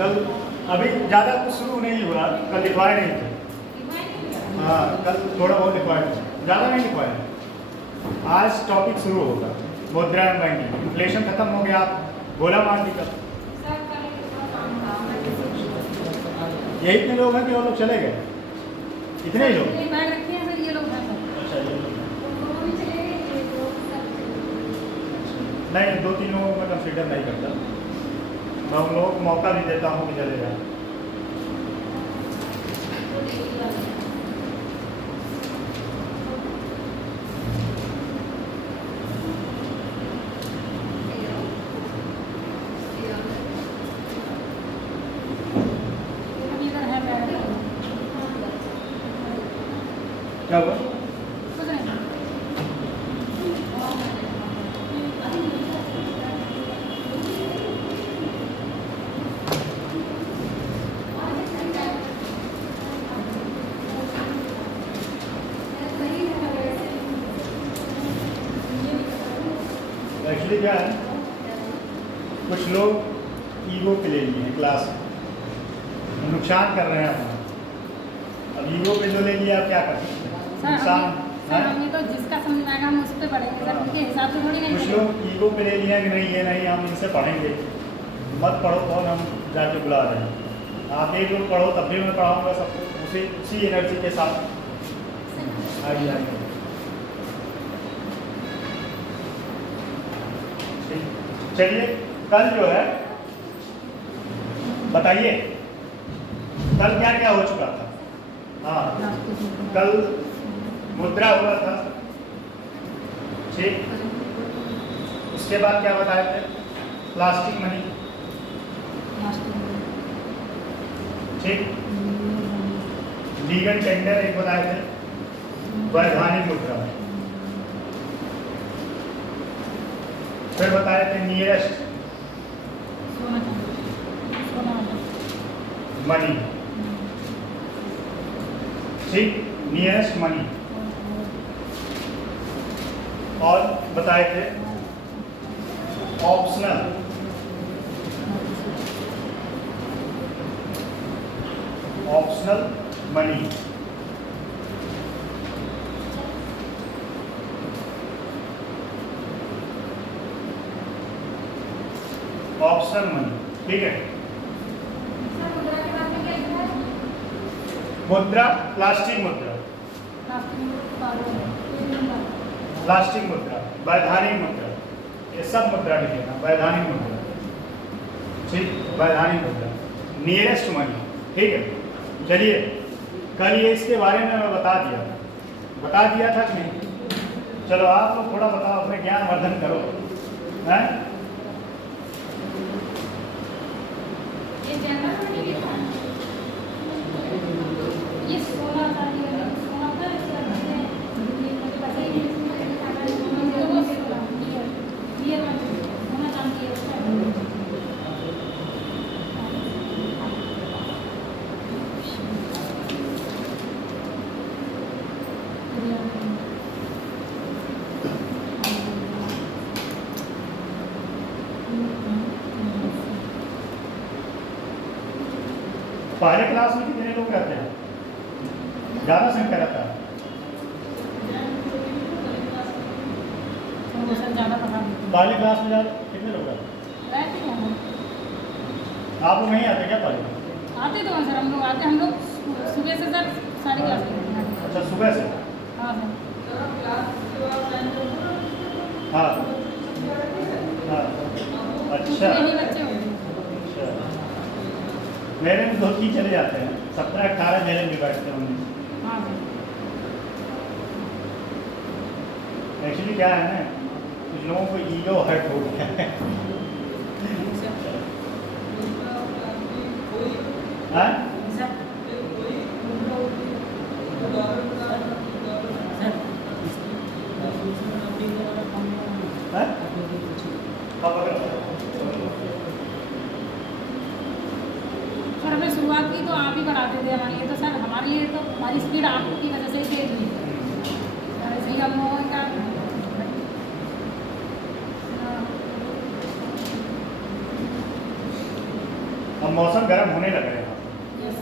कल अभी ज़्यादा कुछ शुरू नहीं हुआ, कल लिखवाए नहीं थे। हाँ, कल थोड़ा बहुत लिखवाए थे, ज़्यादा नहीं लिखवाए। आज टॉपिक शुरू होगा, मुद्रा एंड बैंकिंग। इन्फ्लेशन खत्म हो गया, बोला मार्केट का। यही इतने लोग हैं कि वो लोग चले गए, इतने ही लोग। नहीं, 2-3 लोगों को मैं कंसिडर नहीं करता, मैं उन लोगों को मौका भी देता हूँ कि चले जाए। क्या हुआ? एक्चुअली क्या है, कुछ लोग ईगो के ले लिए हैं क्लास में, नुकसान कर रहे हैं अपना। अब ईगो पे जो ले लिया, आप क्या कर सकते हैं? नुकसान हमें तो जिसका समझ आएगा हम उस पर पढ़ेंगे सर, उनके हिसाब से थोड़ी नहीं। कुछ लोग ईगो पे ले लिए हैं कि नहीं, ये नहीं हम इनसे पढ़ेंगे, मत पढ़ो, कौन हम जाके बुला रहे हैं। आप एक लोग पढ़ो, तब भी मैं पढ़ाऊँगा सबको उसी एनर्जी के साथ। आइए आइए, चलिए कल जो है बताइए, कल क्या क्या हो चुका था? हाँ, कल मुद्रा हुआ था, ठीक। उसके बाद क्या बताए थे? प्लास्टिक मनी, ठीक। लीगल टेंडर एक बताए थे, वैधानिक मुद्रा। फिर बताए थे नियरेस्ट मनी, ठीक, नियरेस्ट मनी। और बताए थे ऑप्शनल मनी। ऑप्शनल मनी, ठीक है। मुद्रा, प्लास्टिक मुद्रा, वैधानिक मुद्रा, ये सब मुद्रा लिखेगा। वैधानिक मुद्रा, ठीक, वैधानिक मुद्रा, नियरेस्ट मनी, ठीक है। चलिए, कल ये इसके बारे में मैं बता दिया था कि नहीं? चलो आप लोग थोड़ा बताओ, अपने ज्ञान वर्धन करो, हैं? पहले क्लास में कितने लोग रहते हैं? ज़्यादा संख्या रहता है। पहले क्लास में कितने लोग रहते हैं? आप लोग नहीं आते क्या पहले? आते तो हैं सर, हम लोग आते हैं। हम लोग सुबह से सर सारी क्लास लेते हैं। अच्छा, सुबह से? हाँ सर। हाँ हाँ, अच्छा। यही बच्चे होंगे। अच्छा, मेरे में 2-3 चले जाते हैं, 17-18 मेरे में बैठते होंगे। हाँ सर। एक्चुअली क्या है ना, कुछ लोगों को ईगो हर्ट हो गया है। हाँ? सर हमने शुरुआत की तो आप ही बढ़ाते थे हमारे लिए, तो सर हमारे लिए तो हमारी स्पीड आपकी वजह से ही तेज हुई। ऐसे ही हम लोगों का अब मौसम गर्म होने लगा है। यस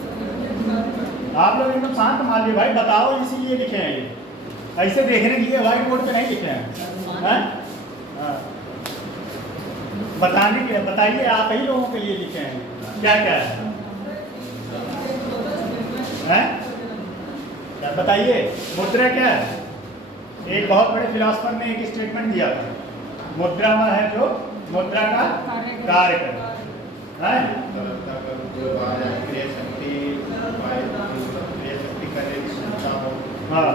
आप लोग एकदम शांत मान लीजिए भाई, बताओ इसीलिए लिखे हैं ये, ऐसे देखने के लिए व्हाइट बोर्ड पे नहीं लिखे हैं। हाँ? हाँ। बताने के लिए, बताइए आप ही लोगों के लिए लिखे हैं क्या क्या है, हैं? क्या बताइए, मुद्रा क्या है? एक बहुत बड़े फिलोसफर ने एक स्टेटमेंट दिया था, मुद्रा वह है जो मुद्रा का कार्य करे। हैं? हाँ।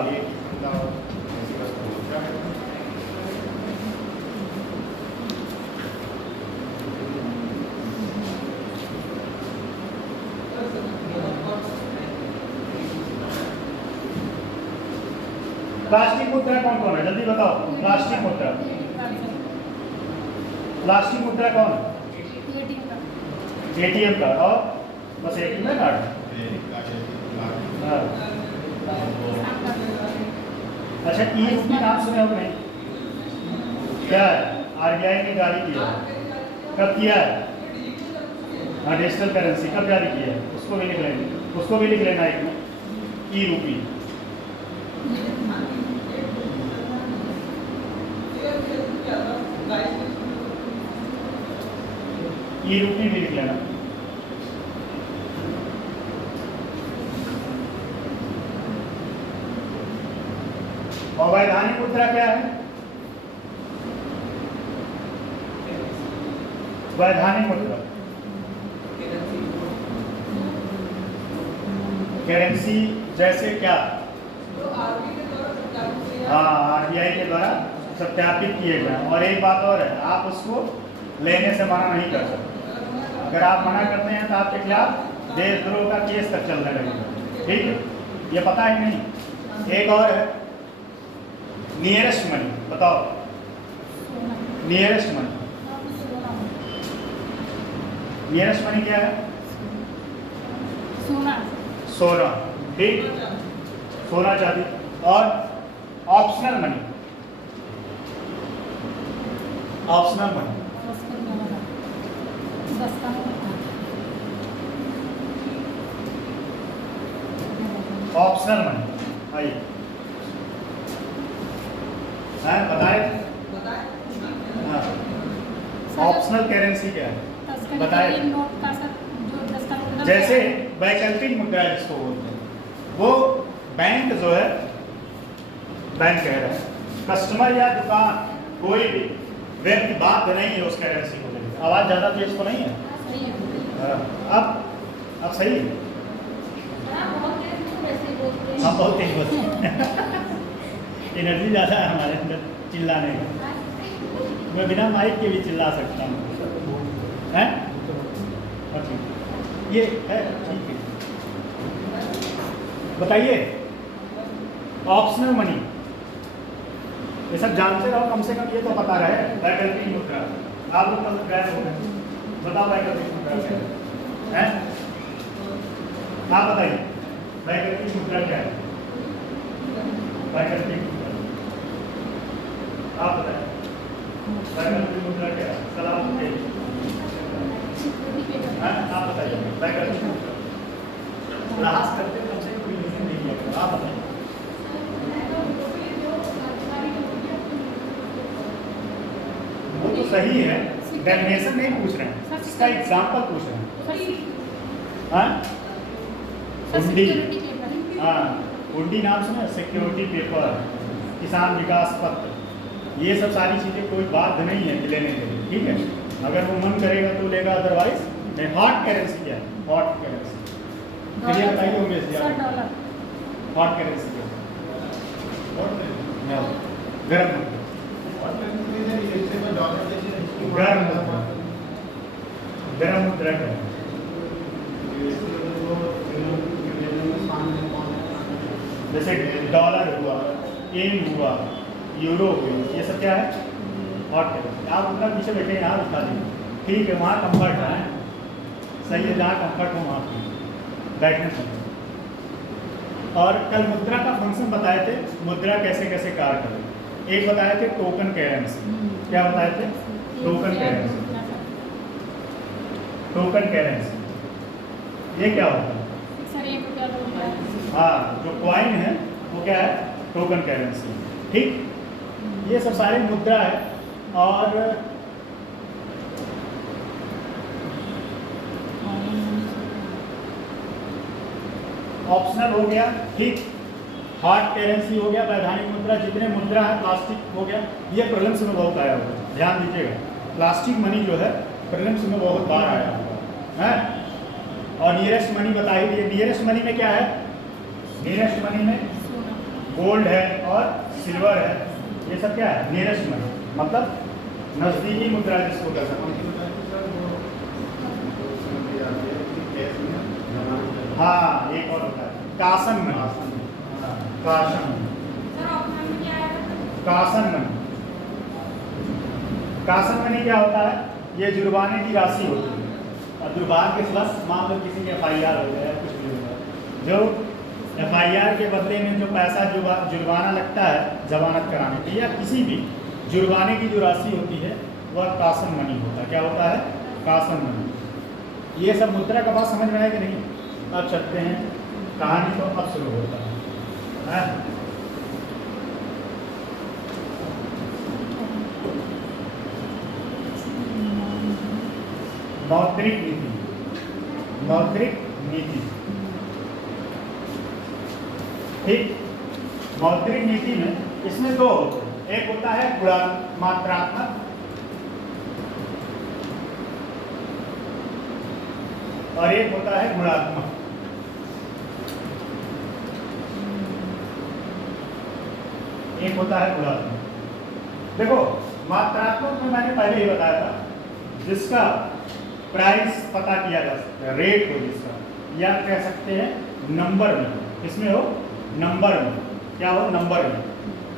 प्लास्टिक मुद्रा कौन कौन है, जल्दी बताओ। प्लास्टिक मुद्रा, प्लास्टिक मुद्रा कौन? एटीएम कार्ड, और बस एटीएम में कार्ड। हाँ। अच्छा, ई रुपी नाम सुने हो नहीं? क्या है? आरबीआई ने जारी किया है। कब किया है? हाँ, डिजिटल करेंसी कब जारी किया है? उसको भी लिख लेंगे, उसको भी लिख लेना एक में, ई रुपी। ई रुपी भी लिख लेना। और वैधानिक मुद्रा क्या है? वैधानिक मुद्रा करेंसी जैसे क्या? हाँ, आरबीआई के द्वारा सत्यापित किए गए। और एक बात और है, आप उसको लेने से मना नहीं कर सकते। अगर आप मना करते हैं तो आपके खिलाफ देशद्रोह का केस तक चलने लगेगा। ठीक है, ये पता है नहीं? एक और है, नियरेस्ट मनी, बताओ। नियरेस्ट मनी, नियरेस्ट मनी क्या है? सोना। सोना, ठीक, सोना चांदी। और optional money, optional money, optional money. आइए, बताए। हाँ, ऑप्शनल करेंसी क्या है बताए? नोट का सर जो 10 का नोट जैसे वैकल्पिक मुद्रा जिसको बोलते हैं, वो बैंक जो है, बैंक कह रहे हैं, कस्टमर या दुकान कोई भी व्यक्ति बाध्य नहीं है उस करेंसी को लेकर। आवाज़ ज़्यादा तेज तो नहीं है? सही है। अब सही है। हम बहुत तेज बोलते हैं। एनर्जी ज़्यादा है हमारे अंदर चिल्लाने की। मैं बिना माइक के भी चिल्ला सकता हूँ, हैं? ये है, ठीक है। बताइए, ऑप्शनल मनी, ये सब जानते रहो, कम से कम ये तो पता रहे। वैकल्पिक मुद्रा, आप लोग मतलब गैस हो गए, बताओ वैकल्पिक मुद्रा क्या है? आप बताइए, वैकल्पिक मुद्रा क्या है? वैकल्पिक मुद्रा आप बताइए, वैकल्पिक मुद्रा क्या है? सलाम के आप बताइए, वैकल्पिक मुद्रा लास्ट करते कम से कम कोई रीजन नहीं है, आप बताइए। वो तो सही है, डेफिनेशन नहीं पूछ रहे हैं, इसका एग्जाम्पल पूछ रहे हैं। हाँ, हुंडी, हाँ, हुंडी नाम सुना? सिक्योरिटी पेपर, किसान विकास पत्र, ये सब सारी चीज़ें कोई बाध्य नहीं है लेने के लिए। ठीक है, अगर वो मन करेगा तो लेगा, अदरवाइज नहीं। हॉट करेंसी क्या है? हॉट करेंसी चलिए बताइए उमेश जी, हॉट करेंसी क्या है? गर्म मुद्रा, गर्म मुद्रा क्या है? जैसे डॉलर हुआ, येन हुआ, यूरो हुई, ये सब क्या है? Hot currency. आप अपना पीछे बैठे यहाँ दिखा दीजिए, ठीक है, वहाँ कंफर्ट है, सही है, जहाँ कंफर्ट हो वहाँ बैठने से। और कल मुद्रा का फंक्शन बताए थे, मुद्रा कैसे कैसे कार्य करे। एक बताए थे टोकन करेंसी, क्या बताए थे? टोकन करेंसी, टोकन करेंसी ये क्या होता है? सर 1 रुपया 2 रुपया। हाँ, जो कॉइन है वो क्या है? Token currency. ठीक, ये सब सारे मुद्रा है। और ऑप्शनल हो गया, ठीक, हार्ड करेंसी हो गया, वैधानिक मुद्रा, जितने मुद्रा है, प्लास्टिक हो गया। ये प्रीलिम्स में बहुत आया होगा, ध्यान दीजिएगा। प्लास्टिक मनी जो है प्रीलिम्स में बहुत बार आया होगा है। और नियरेस्ट मनी बता ही दिए। नियरेस्ट मनी में क्या है? नियरेस्ट मनी में गोल्ड है और सिल्वर है, ये सब क्या है? नियरेस्ट मनी, मतलब नजदीकी मुद्रा जिसको कर सकते। हाँ, एक और होता है कासन मनी। कासन मनी, कासन मनी। कासन मनी क्या होता है? ये जुर्माने की राशि होती है। और जुर्माने के बस मान लो किसी के FIR हो गया, कुछ भी हो गया, जो FIR के बदले में जो पैसा जुर्माना लगता है जमानत कराने के, या किसी भी जुर्माने की जो राशि होती है वह कासन मनी होता है। क्या होता है? कासन मनी। ये सब मुद्रा का बात समझ में आया कि नहीं? अब चलते हैं, कहानी तो अब शुरू होता है। मौद्रिक नीति। मौद्रिक नीति, ठीक। मौद्रिक नीति में इसमें दो होते हैं, एक होता है मात्रात्मक और एक होता है गुणात्मक। एक होता है गुणात्मक। देखो, मात्रात्मक में मैंने पहले ही बताया था, जिसका प्राइस पता किया जा सकता है, रेट हो जिसका, या कह सकते हैं नंबर में। इसमें हो नंबर में, क्या हो? नंबर में।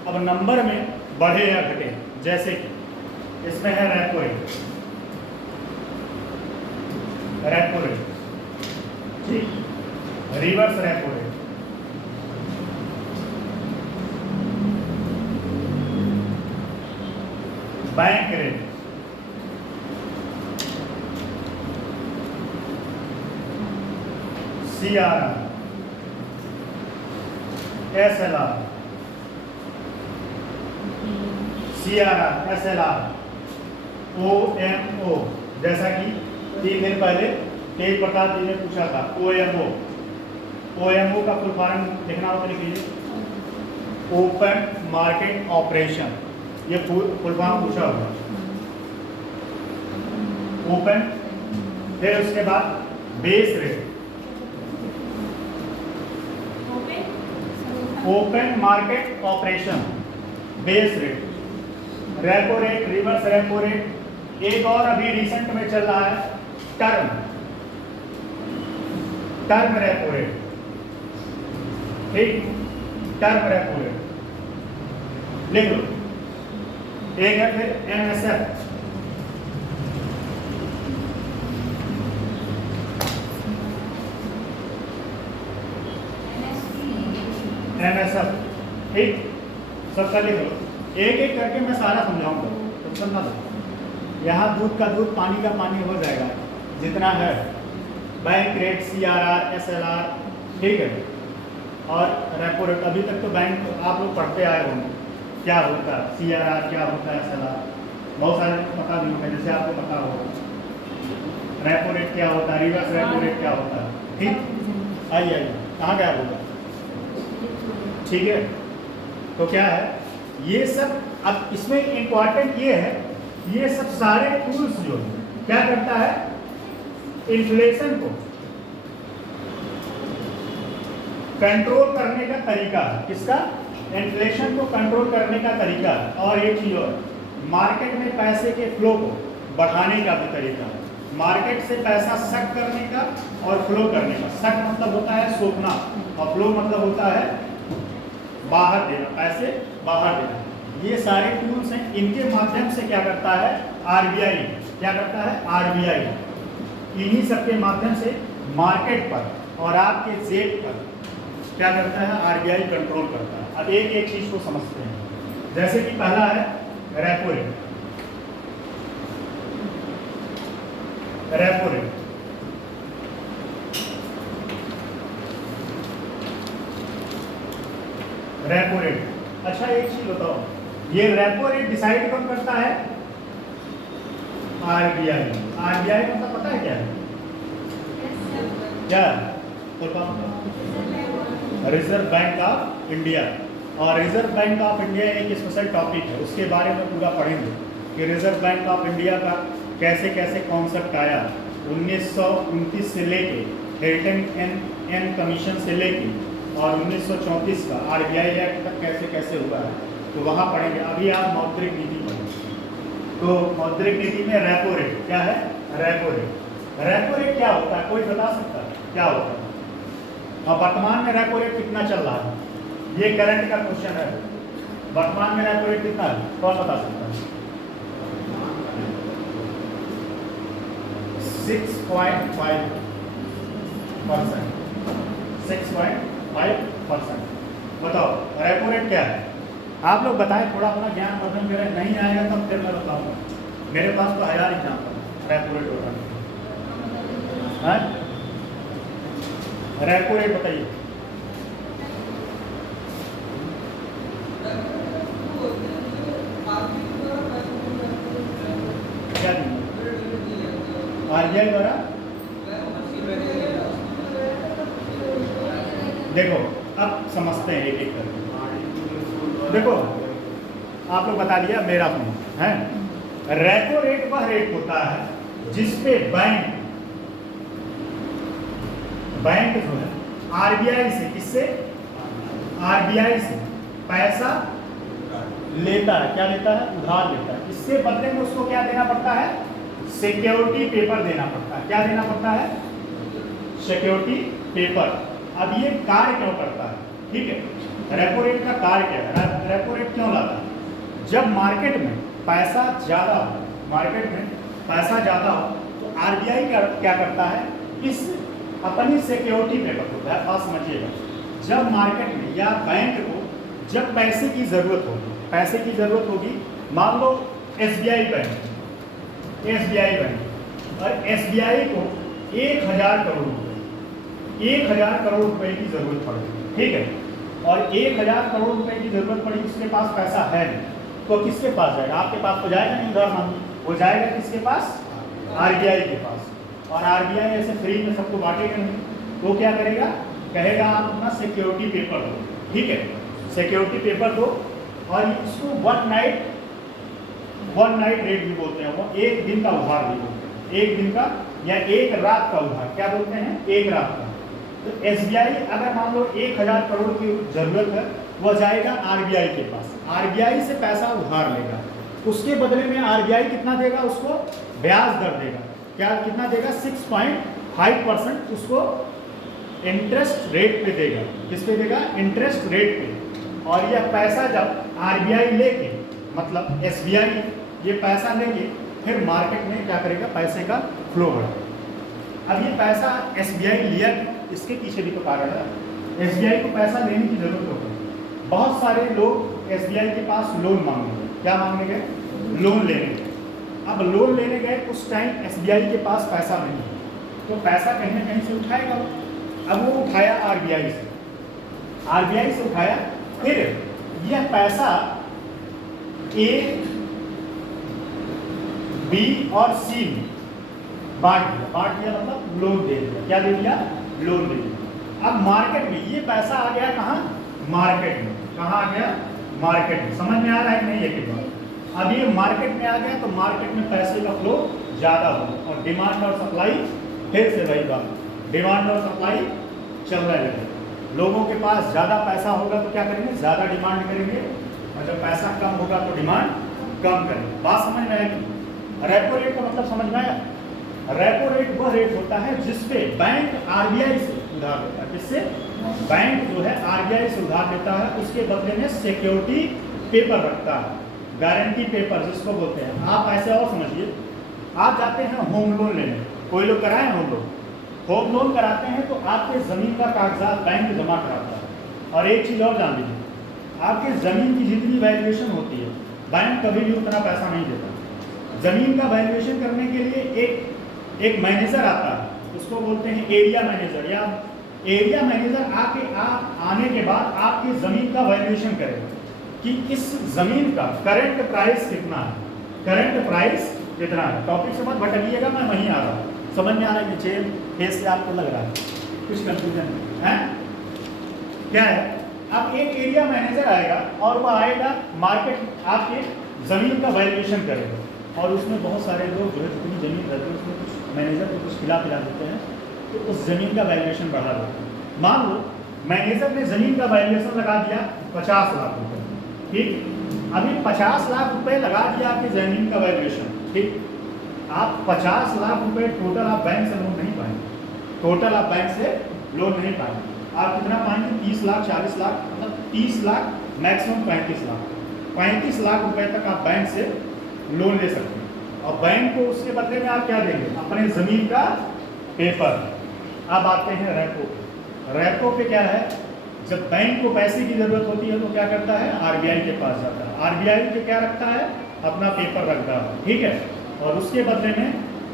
अब नंबर में बढ़े या घटे, जैसे कि इसमें है रेपो रेट, रेपो रेट, ठीक, reverse repo rate, bank rate, CRR, SLR, CRR, SLR, OMO, जैसा कि 3 दिन पहले तेज प्रताप जी ने पूछा था। OMO, OMO का फुल फॉर्म लिखना हो तो लिख लीजिए, ओपन मार्केट ऑपरेशन। ये फुल फॉर्म पूछा होगा, ओपन, फिर उसके बाद base rate, open market operation, base rate, repo rate, reverse repo rate. एक और अभी रिसेंट में चल रहा है टर्म, टर्म रेपो रेट, ठीक, टर्म रेपो रेट लिख लो। एक है फिर MSF, MSF, ठीक, सबका लिख लो। एक एक करके मैं सारा समझाऊंगा, तो समझना दो। यहाँ दूध का दूध, पानी का पानी हो जाएगा जितना है। बैंक रेट, CRR, SLR, ठीक है, और रेपो रेट। अभी तक तो बैंक आप लोग पढ़ते आए होंगे क्या होता है CRR, क्या होता है SLR, बहुत सारे पता नहीं होगा, जैसे आपको पता होगा रेपो रेट क्या होता है, रिवर्स रेपो रेट क्या होता है, ठीक। आइए कहाँ गया होगा, ठीक है। तो क्या है ये सब? अब इसमें इंपॉर्टेंट ये है, ये सब सारे टूल्स जो क्या करता है, इन्फ्लेशन को कंट्रोल करने का तरीका है। किसका? इन्फ्लेशन को कंट्रोल करने का तरीका है। और एक चीज और, मार्केट में पैसे के फ्लो को बढ़ाने का भी तरीका है। मार्केट से पैसा सक करने का और फ्लो करने का। सक मतलब होता है सोखना, और फ्लो मतलब होता है बाहर देना, पैसे बाहर देना। ये सारे टूल्स हैं, इनके माध्यम से क्या करता है RBI, क्या करता है RBI, इन्हीं सबके माध्यम से मार्केट पर और आपके जेब पर क्या करता है RBI कंट्रोल करता है। अब एक एक चीज को समझते हैं। जैसे कि पहला है repo rate, repo rate, repo rate. अच्छा एक चीज बताओ, ये रेपो रेट डिसाइड कौन करता है? आरबीआई। आरबीआई मतलब पता है क्या है? क्या रिजर्व बैंक ऑफ इंडिया। और रिजर्व बैंक ऑफ इंडिया एक स्पेशल टॉपिक है, उसके बारे में पूरा पढ़ेंगे कि रिजर्व बैंक ऑफ इंडिया का कैसे कैसे कॉन्सेप्ट आया 1929 से लेके हिल्टन एंड कमीशन से लेके और 1934 का आरबीआई एक्ट तक कैसे कैसे हुआ है, तो वहाँ पढ़ेंगे। अभी आप मौद्रिक नीति पढ़ेंगे, तो मौद्रिक नीति में रेपो रेट क्या है? Repo rate. रेपो रेट क्या होता है, कोई बता सकता है क्या होता है? और वर्तमान में रेपो रेट कितना चल रहा है? ये करंट का क्वेश्चन है। वर्तमान में रेपो रेट कितना है, कौन बता सकता है? 6.5%। 6.5%। बताओ रेपो रेट क्या है? आप लोग बताएं, थोड़ा अपना ज्ञान वर्धन करें। नहीं आएगा तब फिर मैं बताऊंगा। मेरे पास तो 1000 एग्जाम्पल रेपो रेट होगा। रेपो रेट बताइए। क्या आरबीआई द्वारा? देखो अब समझते हैं एक एक करके। देखो आप लोग बता दिया, मेरा पॉइंट है। रेपो रेट वह रेट होता है जिसपे बैंक जो है आरबीआई से, किससे? आरबीआई से पैसा लेता है। क्या लेता है? उधार लेता है। इससे बदले में उसको क्या देना पड़ता है? सिक्योरिटी पेपर देना पड़ता है। क्या देना पड़ता है? Security paper. अब ये कार्य क्यों करता है? ठीक है, रेपो रेट का कार्य क्या है? रेपो रेट क्यों लाता है? जब मार्केट में पैसा ज़्यादा हो, मार्केट में पैसा ज़्यादा हो तो आरबीआई क्या करता है? इस अपनी सिक्योरिटी पेपर होता है, खास समझिएगा। जब मार्केट में या बैंक को जब पैसे की ज़रूरत होगी, पैसे की ज़रूरत होगी, मान लो एसबीआई बैंक और एसबीआई को 1000 करोड़ रुपए 1000 करोड़ रुपए की ज़रूरत पड़ी, ठीक है, और 1000 करोड़ रुपए की ज़रूरत पड़ी, उसके पास पैसा है नहीं, तो किसके पास जाएगा? आपके पास तो जाएगा नहीं उधार मांगने, वो जाएगा किसके पास? आरबीआई के पास। और आरबीआई ऐसे फ्री में सबको बांटेगा नहीं, तो क्या करेगा? कहेगा आप अपना सिक्योरिटी पेपर दो, ठीक है, सिक्योरिटी पेपर दो। और इसको वन नाइट रेट भी बोलते हैं, वो एक दिन का उधार भी बोलते हैं, एक दिन का या एक रात का उधार क्या बोलते हैं? एक रात का। तो एसबीआई अगर मान लो 1000 करोड़ की जरूरत है, वह जाएगा आरबीआई के पास, आरबीआई से पैसा उधार लेगा, उसके बदले में आरबीआई कितना देगा? उसको ब्याज दर देगा। क्या कितना देगा? 6.5% उसको इंटरेस्ट रेट पे देगा। किस पे देगा? इंटरेस्ट रेट पे। और यह पैसा जब आरबीआई लेके, मतलब एसबीआई ये पैसा लेके फिर मार्केट में क्या करेगा? पैसे का फ्लो बढ़ेगा। अब ये पैसा एसबीआई लिया, इसके पीछे भी तो कारण है। एसबीआई को पैसा लेने की जरूरत होती है। बहुत सारे लोग एसबीआई के पास लोन मांगने गए। क्या मांगने गए? लोन लेने गए। अब लोन लेने गए, उस टाइम एसबीआई के पास पैसा नहीं है, तो पैसा कहीं ना कहीं से उठाएगा। अब वो उठाया आरबीआई से उठाया, फिर यह पैसा ए, बी और सी में बांट दिया मतलब लोन दे दिया। क्या दे दिया? लोन दे दिया। अब मार्केट में ये पैसा आ गया कहाँ? मार्केट में। कहाँ आ गया? मार्केट में। समझ में आ रहा है नहीं? ये की बात अब ये मार्केट में आ गया, तो मार्केट में पैसे का फ्लो ज़्यादा होगा और डिमांड और सप्लाई, फिर से वही बात, डिमांड और सप्लाई चल रहा है। लोगों के पास ज़्यादा पैसा होगा तो क्या करेंगे? ज़्यादा डिमांड करेंगे, और जब पैसा कम होगा तो डिमांड कम करेंगे। बात समझ में आएगी? रेपो रेट का मतलब समझ में आया? रेपो रेट वह रेट होता है जिसपे बैंक आरबीआई से उधार लेता है। जिससे बैंक जो है आरबीआई से उधार लेता है, उसके बदले में सिक्योरिटी पेपर रखता है, गारंटी पेपर जिसको बोलते हैं। आप ऐसे और समझिए, आप जाते हैं होम लोन लेने, कोई लोग कराए होम लोन कराते हैं तो आपके ज़मीन का कागजात बैंक जमा कराता है। और एक चीज़ और जान लीजिए, आपके ज़मीन की जितनी वैल्यूएशन होती है, बैंक कभी भी उतना पैसा नहीं देता। ज़मीन का वैल्यूएशन करने के लिए एक मैनेजर आता है, उसको बोलते हैं एरिया मैनेजर या एरिया मैनेजर आने के बाद आपकी ज़मीन का वैल्यूएशन करेगा कि इस ज़मीन का करंट प्राइस कितना है, करंट प्राइस कितना है। टॉपिक से मत भटकिएगा, मैं वहीं आ रहा हूँ, समझ में आ रहा है कि चेन फेस से आपको लग रहा है कुछ कंफ्यूजन है क्या है। अब एक एरिया मैनेजर आएगा और वह आएगा मार्केट आपके ज़मीन का वैल्यूएशन करेगा और उसमें बहुत सारे लोग जो है जितनी ज़मीन रहती है उसमें कुछ मैनेजर को कुछ खिला देते हैं तो उस ज़मीन का वैल्यूएशन बढ़ा देते हैं। मान लो मैनेजर ने ज़मीन का वैल्यूएशन लगा दिया 50 लाख रुपये, ठीक। अभी 50 लाख रुपए लगा दिया आपकी ज़मीन का वैल्यूएशन, ठीक। आप 50 लाख रुपए टोटल आप बैंक से लोन नहीं पाएंगे, टोटल आप बैंक से लोन नहीं पाएंगे। आप कितना पाएंगे? 30 लाख, 40 लाख, मतलब 30 लाख, मैक्सिमम 35 लाख। 35 लाख रुपए तक आप बैंक से लोन ले सकते हैं और बैंक को उसके बदले में आप क्या देंगे? अपने ज़मीन का पेपर। अब आते हैं रेपो। रेपो पे क्या है? जब बैंक को पैसे की ज़रूरत होती है तो क्या करता है? आरबीआई के पास जाता है। आरबीआई के क्या रखता है? अपना पेपर रखता है, ठीक है। और उसके बदले में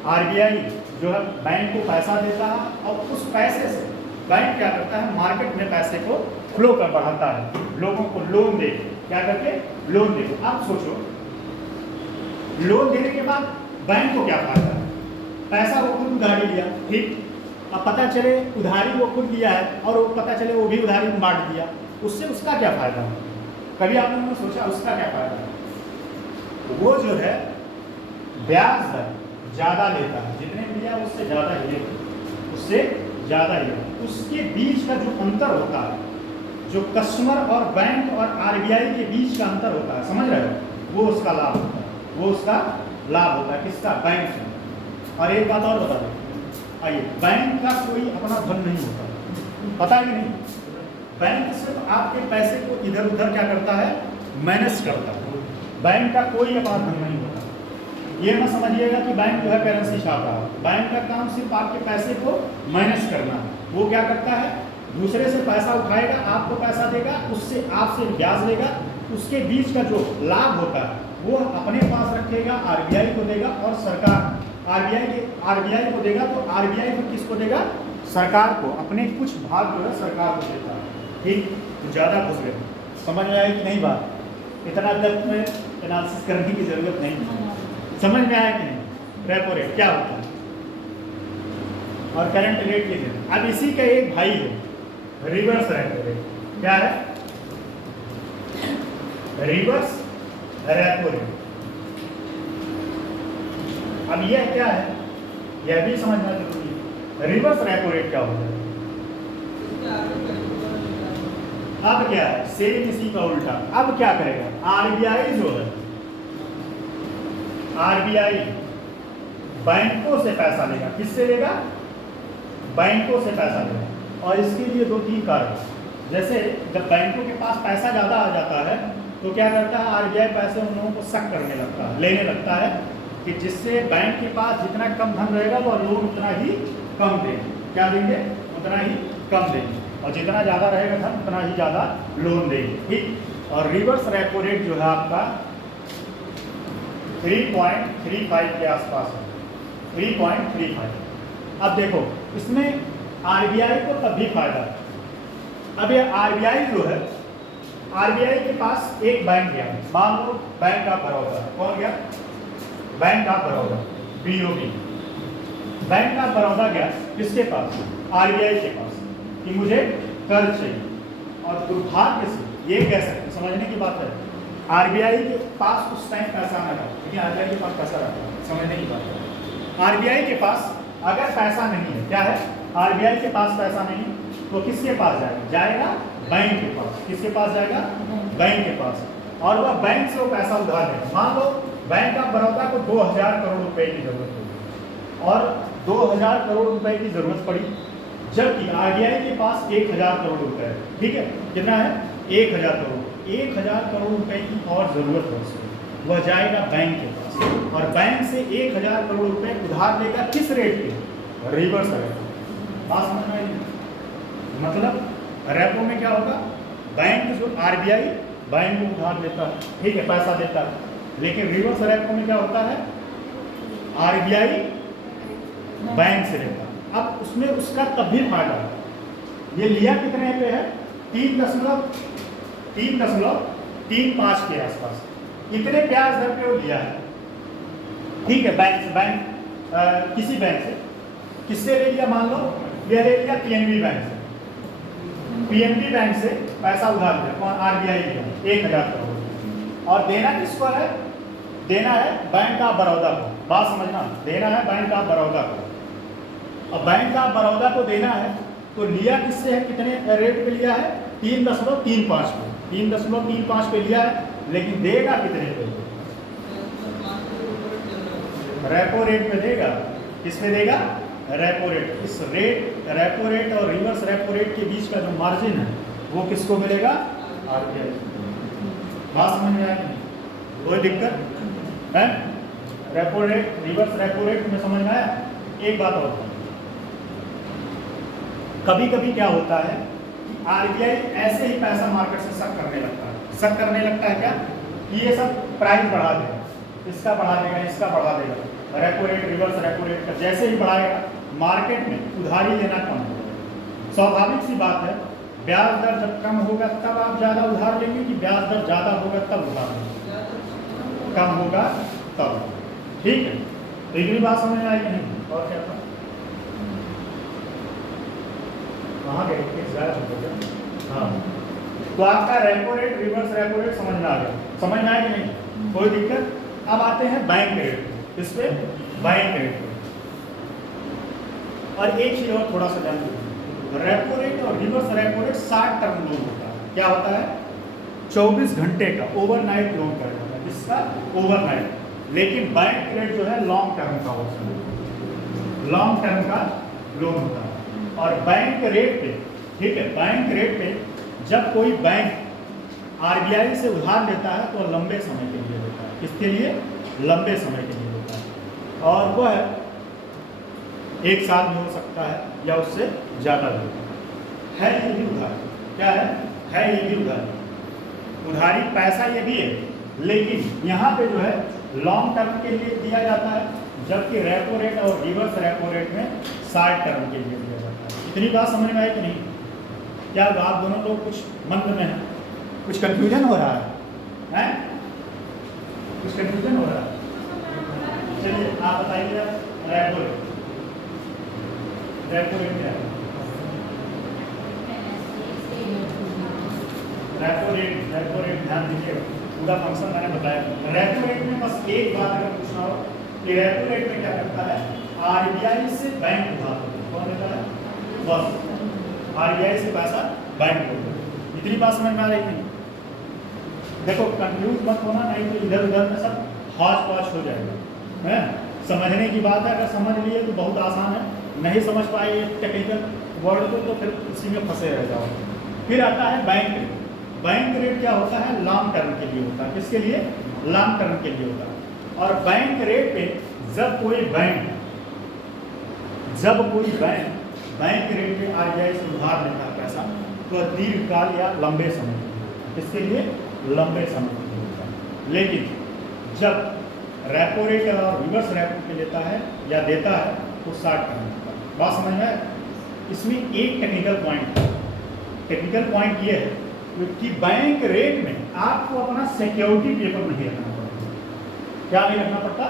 आरबीआई जो है बैंक को पैसा देता है और उस पैसे से बैंक क्या करता है? मार्केट में पैसे को फ्लो कर बढ़ाता है, लोगों को लोन दे, क्या करके? लोन दे। अब सोचो, लोन देने के बाद बैंक को क्या फायदा है? पैसा वो खुद उधारी लिया, ठीक। अब पता चले उधारी वो खुद लिया है और वो पता चले वो भी उधारी में बांट दिया, उससे उसका क्या फायदा है? कभी आप लोगों ने सोचा उसका क्या फायदा है? वो जो है ब्याज दर ज़्यादा लेता है, जितने लिया उससे ज़्यादा ही लेता, उससे ज़्यादा ही लेता। उसके बीच का जो अंतर होता है, जो कस्टमर और बैंक और आरबीआई के बीच का अंतर होता है, समझ रहे हो? वो उसका लाभ होता है, वो उसका लाभ होता है। किसका? बैंक का। और एक बात और बता दें, आइए, बैंक का कोई अपना धन नहीं होता, पता है कि नहीं? बैंक सिर्फ आपके पैसे को इधर उधर क्या करता है? मैनेज करता है। बैंक का कोई अपना धन नहीं होता। ये मत समझिएगा कि बैंक जो है करेंसी छाप रहा है। बैंक का काम सिर्फ आपके पैसे को मैनेज करना है। वो क्या करता है? दूसरे से पैसा उठाएगा, आपको पैसा देगा, उससे आपसे ब्याज लेगा, उसके बीच का जो लाभ होता है वो अपने पास रखेगा, आरबीआई को देगा और सरकार आरबीआई को देगा, तो आरबीआई को किसको देगा? सरकार को। अपने कुछ भाग जो है सरकार को देता है, ठीक। तो ज़्यादा घुस गए, समझ में आई कि नहीं बात? इतना डेप्थ में एनालिसिस करने की ज़रूरत नहीं, समझ में आया कि नहीं? रेपो रेट क्या होता है और करंट रेट की है। अब इसी का एक भाई है रिवर्स रेपो रेट। क्या है? Reverse repo rate. अब यह क्या है, यह भी समझना जरूरी है। रिवर्स रेपो रेट क्या होता है? अब क्या है? सेम इसी का उल्टा। अब क्या करेगा? आरबीआई जो है, आरबीआई बैंकों से पैसा लेगा। किससे लेगा? बैंकों से पैसा लेगा। और इसके लिए 2-3 कारण। जैसे जब बैंकों के पास पैसा ज़्यादा आ जाता है तो क्या करता है? आरबीआई पैसे उन लोगों को शक करने लगता है, लेने लगता है, कि जिससे बैंक के पास जितना कम धन रहेगा वो लोन उतना ही कम देंगे। क्या देंगे? उतना ही कम देंगे। और जितना ज़्यादा रहेगा धन उतना ही ज़्यादा लोन देंगे, ठीक। और रिवर्स रेपो रेट जो है आपका 3.35 के आसपास है, 3.35। अब देखो, इसमें आरबीआई को तब भी फायदा है। अब ये आरबीआई जो है, आरबीआई के पास एक बैंक गया, मान लो बैंक ऑफ बड़ौदा। कौन गया? Bank of Baroda, BOB. Bank of Baroda गया किसके पास? आरबीआई के पास, कि मुझे कर्ज चाहिए। और दुर्भाग्य से ये कह सकते, समझने की बात है, आरबीआई के पास उस टाइम पैसा न था, लेकिन आरबीआई के पास पैसा रहता है। समझने की बात है, आरबीआई के पास अगर पैसा नहीं है, क्या है? आरबीआई के पास पैसा नहीं तो किसके पास जाएगा? जाएगा बैंक के पास। किसके पास जाएगा? बैंक के पास। और वह बैंक से वो पैसा उधार लेगा। मान लो बैंक ऑफ बड़ौदा को 2000 करोड़ रुपए की जरूरत होगी और 2000 करोड़ रुपए की जरूरत पड़ी, जबकि आरबीआई के पास 1000 करोड़ रुपए है, ठीक है। कितना है? 1000 करोड़। 1000 करोड़ रुपए की और जरूरत है उसको, वह जाएगा बैंक के पास और बैंक से 1000 करोड़ रुपए उधार लेगा। किस रेट पे? Reverse rate. बात समझ में आई? मतलब रेपो में क्या होगा? बैंक जो आरबीआई बैंक को उधार देता है, ठीक है, पैसा देता है, लेकिन रिवर्स रेपो में क्या होता है? आरबीआई बैंक से लेता है। अब उसमें उसका तब भी फायदा है ये लिया कितने पे है? 3.35 के आसपास, इतने ब्याज दर पे वो लिया है। ठीक है, बैंक से, किसी बैंक से, किससे ले लिया? मान लो ये ले लिया पीएनबी बैंक से, पीएनबी बैंक से पैसा उधार लिया, कौन? आरबीआई लिया 1000 करोड़, और देना किसको है? देना है बैंक ऑफ बड़ौदा को। बात समझना, देना है बैंक ऑफ बड़ौदा को। अब बैंक ऑफ बड़ौदा को देना है तो लिया किससे है? कितने रेट पे लिया है? 3.35 पे, 3.35 पे लिया है, लेकिन देगा कितने पे? रेपो रेट पे देगा। किस पे देगा? Repo rate. इस रेट, रेपो रेट और रिवर्स रेपो रेट के बीच का जो मार्जिन है वो किसको मिलेगा? आरबीआई। बात समझ में आएगी? कोई दिक्कत है? Repo rate, reverse repo rate में समझ में आया? एक बात और, कभी कभी क्या होता है कि आरबीआई ऐसे ही पैसा मार्केट से शक करने लगता है। शक करने लगता है क्या? कि ये सब प्राइस बढ़ा देगा, इसका बढ़ा देगा, इसका बढ़ा देगा, repo rate, reverse repo rate का जैसे ही बढ़ाएगा मार्केट में उधारी लेना कम होगा। स्वाभाविक सी बात है, ब्याज दर जब कम होगा तब आप ज़्यादा उधार लेंगे, कि ब्याज दर ज़्यादा होगा तब उधार लेंगे? कम होगा तब। ठीक है, तो इतनी बात समझ में आई कि नहीं? और क्या था? कहाँ गए? हाँ, तो आपका repo rate, reverse repo rate समझ में आ गया? समझ में आया कि नहीं? कोई दिक्कत? अब आते हैं बैंक रेट। इस पे बैंक रेट। और एक चीज और थोड़ा सा ध्यान दीजिए, रेपो रेट और reverse repo rate 60 term loan होता है। क्या होता है? 24 घंटे का ओवरनाइट लोन कर जाता है। इसका ओवरनाइट। लेकिन बैंक रेट जो है लॉन्ग टर्म का होता है, लॉन्ग टर्म का लोन होता है। और बैंक रेट पे, ठीक है, बैंक रेट पे जब कोई बैंक आरबीआई से उधार लेता है तो लंबे समय के लिए लेता है। किसके लिए? लंबे समय के लिए लेता है, और वह 1 साल में हो सकता है या उससे ज़्यादा भी है। ये भी उधार क्या है? ये भी उधार, उधारी पैसा ये भी है, लेकिन यहाँ पे जो है लॉन्ग टर्म के लिए दिया जाता है, जबकि रेपो रेट और रिवर्स रेपो रेट में 60 टर्म के लिए दिया जाता है। इतनी बात समझ में आई कि नहीं? क्या आप दोनों लोग कुछ मंत्र में है? कुछ कंफ्यूजन हो रहा है? कुछ कंफ्यूजन हो रहा है? चलिए आप बताइए, रेपो रेट, रेपो रेट क्या है? रेपो रेट ध्यान दीजिएगा, पूरा फंक्शन मैंने बताया। रेपो रेट में बस एक बात अगर पूछना हो कि रेपो रेट में क्या करता है? आरबीआई से बैंक उधार कौन देता है? बस आरबीआई से पैसा बैंक को। इतनी बात समझ में आ रही थी? देखो कंफ्यूज मत होना, नहीं तो इधर उधर में सब हौच पौच हो जाएगा। है समझने की बात है, अगर समझ लिए तो बहुत आसान है, नहीं समझ पाए टेक्निकल वर्ड को तो फिर उसी में फंसे रह जाओ। फिर आता है बैंक रेट। बैंक रेट क्या होता है? लॉन्ग टर्म के लिए होता है। किसके लिए? लॉन्ग टर्म के लिए होता है। और बैंक रेट पे जब कोई बैंक बैंक रेट पे आरबीआई से उधार लेता है पैसा, तो दीर्घकाल या लंबे समय के लिए। इसके लिए लंबे समय के लिए होता है। लेकिन जब रेपो रेट और रिवर्स रेपो पे लेता है या देता है तो 60 टर्म होता है। बात समझ में? इसमें एक टेक्निकल पॉइंट ये है कि बैंक रेट में आपको अपना सिक्योरिटी पेपर नहीं रखना पड़ता। क्या नहीं रखना पड़ता?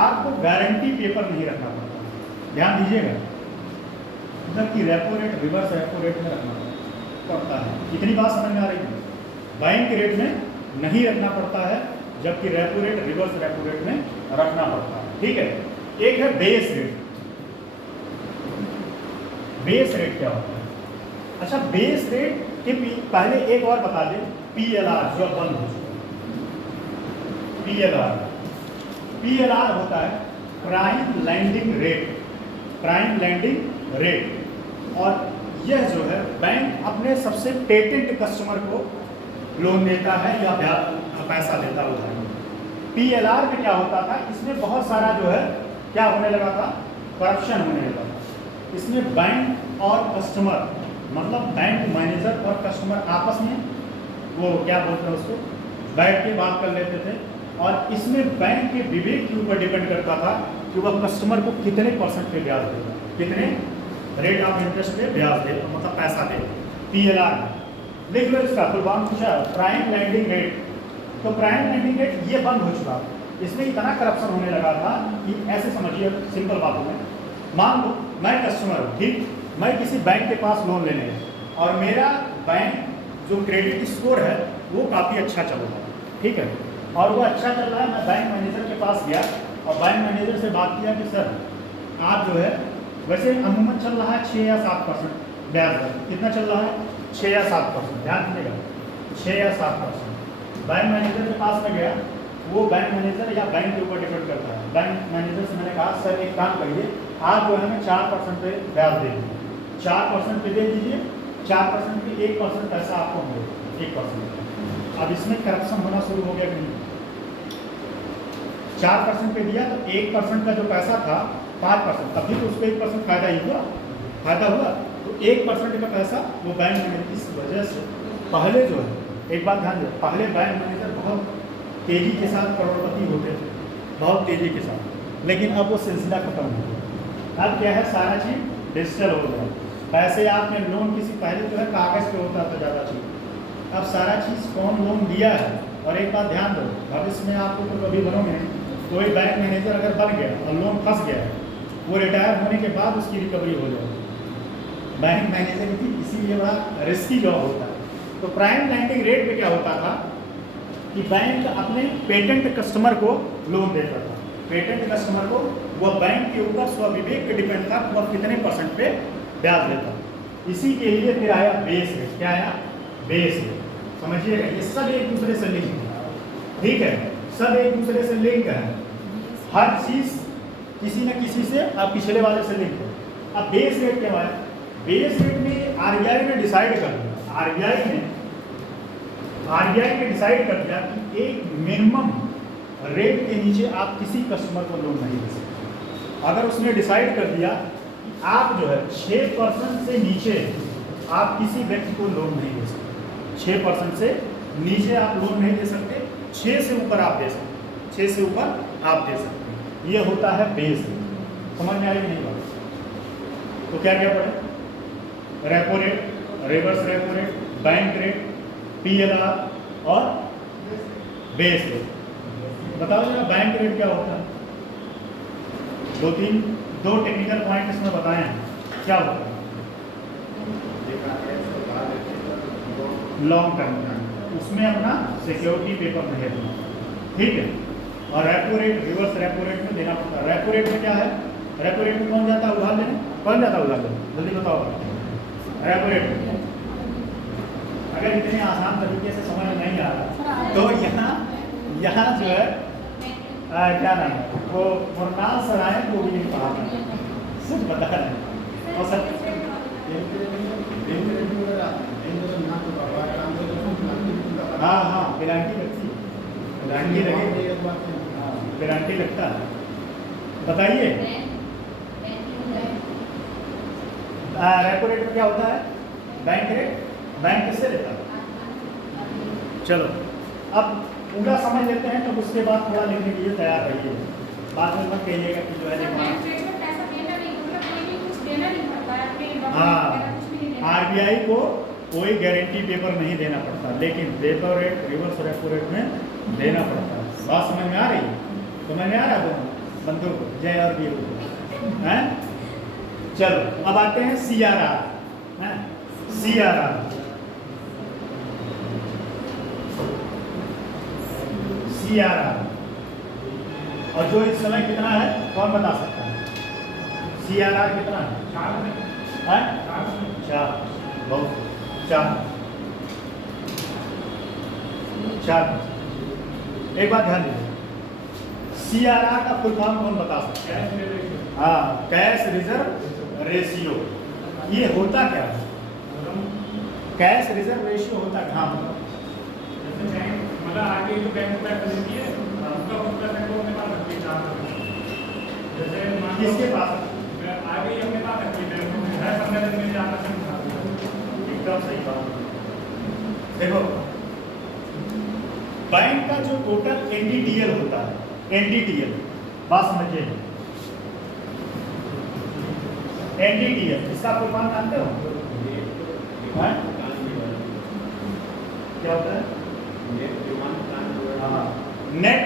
आपको गारंटी पेपर नहीं रखना पड़ता। ध्यान दीजिएगा, जबकि repo rate, reverse repo rate में रखना पड़ता है। इतनी बात समझ में आ रही है? बैंक रेट में नहीं रखना पड़ता है, जबकि repo rate, reverse repo rate में रखना पड़ता है। ठीक है, एक है बेस रेट। बेस रेट क्या होता है? अच्छा, बेस रेट के पहले एक और बता दें, पीएलआर जो बंद हो चुका है। पीएलआर होता है prime landing rate, prime landing rate. और यह जो है बैंक अपने सबसे पेटेंट कस्टमर को लोन देता है या पैसा देता है उधार। पीएलआर में क्या होता था? इसमें बहुत सारा जो है क्या होने लगा था? करप्शन होने लगा था। इसमें बैंक और कस्टमर, मतलब बैंक मैनेजर और कस्टमर आपस में वो क्या बोलते हैं उसको, बैठ के बात कर लेते थे। और इसमें बैंक के विवेक के ऊपर डिपेंड करता था कि वह कस्टमर को कितने % पे ब्याज देगा, कितने रेट ऑफ इंटरेस्ट पे ब्याज दे, मतलब पैसा दे, PLR लिख लो इसका फुल फॉर्म पूछा, प्राइम लैंडिंग रेट। तो प्राइम लैंडिंग रेट ये बंद हो चुका, इसमें इतना करप्शन होने लगा था कि ऐसे समझिए सिंपल बातों में, मान लो मैं कस्टमर हूँ, ठीक, मैं किसी बैंक के पास लोन लेने गया और मेरा बैंक जो क्रेडिट स्कोर है वो काफ़ी अच्छा चल रहा है, ठीक है, और वो अच्छा चल रहा है। मैं बैंक मैनेजर के पास गया और बैंक मैनेजर से बात किया कि सर आप जो है, वैसे अमूमन चल रहा है 6 या 7% ब्याज दर, कितना चल रहा है 6 या 7%, ध्यान दीजिएगा 6 या 7%। बैंक मैनेजर के पास में गया, वो बैंक मैनेजर या बैंक के ऊपर डिपेंड करता है। बैंक मैनेजर से मैंने कहा सर एक काम करिए, आप जो है हमें 4% पे ब्याज दे दीजिए, 4% पे दे दीजिए, 4% पे 1% पैसा आपको मिलेगा, 1%। अब इसमें करप्शन होना शुरू हो गया कि नहीं, 4% पे दिया तो 1% का जो पैसा था 5%, तभी तो उसको 1% फायदा ही हुआ, फायदा हुआ। तो 1% का पैसा वो बैंक मैनेजर, इस वजह से पहले जो है, एक बात ध्यान दें, पहले बैंक मैनेजर बहुत तेज़ी के साथ करोड़पति होते थे, बहुत तेज़ी के साथ, लेकिन अब वो सिलसिला खत्म हो गया। अब क्या है, सारा चीज़ डिजिटल हो गया। पैसे आपने लोन किसी, पहले जो है कागज़ पे होता था ज़्यादा चीज़, अब सारा चीज़ कौन लोन दिया है। और एक बात ध्यान दो, भविष्य में आपको तो कभी बनोगे, कोई बैंक मैनेजर अगर बन गया और लोन फंस गया, वो रिटायर होने के बाद उसकी रिकवरी हो जाएगी। बैंक मैनेजर की इसीलिए बड़ा रिस्की जॉब होता है। तो प्राइम लैंडिंग रेट पे क्या होता था कि बैंक अपने पेटेंट कस्टमर को लोन देता था, पेटेंट कस्टमर को वह बैंक के ऊपर स्वविवेक पे डिपेंड था कि वह कितने % पे ब्याज देता। इसी के लिए फिर आया बेस रेट। क्या आया, बेस रेट। समझिएगा, ये सब एक दूसरे से लिंक है, ठीक है, सब एक दूसरे से लिंक है, हर चीज़ किसी न किसी से अब पिछले वाले से लिंक है। अब बेस रेट क्या है, बेस रेट में RBI ने डिसाइड कर दिया, RBI ने डिसाइड कर दिया कि एक मिनिमम रेट के नीचे आप किसी कस्टमर को लोन नहीं दे सकते। अगर उसने डिसाइड कर दिया कि आप जो है 6% से नीचे आप किसी व्यक्ति को लोन नहीं दे सकते, 6% से नीचे आप लोन नहीं दे सकते, 6 से ऊपर आप दे सकते, 6 से ऊपर आप दे सकते। ये होता है बेस रेट। समझ में आई नहीं बात? तो क्या क्या पढ़े, repo rate, reverse repo rate, bank rate, PLR और बेस रेट। बताओ जरा बैंक रेट क्या होता है? दो टेक्निकल पॉइंट इसमें बताए हैं, क्या होता है? लॉन्ग टर्म, उसमें अपना सिक्योरिटी पेपर नहीं देना, ठीक है। और repo rate, reverse repo rate में देना पड़ता है। रेपो रेट में क्या है, रेपो रेट में कौन जाता है उधार लेने, कौन जाता है उधार लेने, जल्दी बताओ। रेपो रेट में अगर इतने आसान तरीके से समझ नहीं आ रहा तो यहाँ जो है क्या नाम है वो मुरनाल सराय को भी नहीं पढ़ा था, सच बता रहे और सच। हाँ हाँ, गारंटी लगती है, गारंटी लगे, गारंटी लगता है। बताइए रेपो रेट में क्या होता है, बैंक रेट, बैंक किससे लेता है? चलो अब पूरा समझ लेते हैं, तो उसके बाद थोड़ा लिखने के लिए तैयार रहिए, बाद में मत कहिएगा कि जो है हाँ, RBI को कोई गारंटी पेपर नहीं देना पड़ता, लेकिन repo rate, reverse repo rate में देना पड़ता है। बात समझ में आ रही है? समझ में आ रहा है बंधु को, जय और वीर को, हैं? चलो अब आते हैं CRR, हैं? CRR, और जो इस समय कितना है कौन बता सकता है? CRR कितना है? 4, बहुत 4। एक बात ध्यान दीजिए, CRR का फुल फॉर्म कौन बता सकता है? हाँ, कैश रिजर्व रेशियो। ये होता क्या है? कैश रिजर्व रेशियो होता क्या? हाँ, मतलब आगे जो बैंक पैसा देती है उसका कुछ पैसा को अपने पास रखती है, जैसे किसके पास? आगे ही अपने पास रखती है, बैंक में हर 15 दिन में जाता है। एकदम सही बात। देखो बैंक का जो टोटल NDTL होता है, NDTL बात समझिए, NDTL इसका फुल फॉर्म जानते हो? हाँ? क्या होता है? Net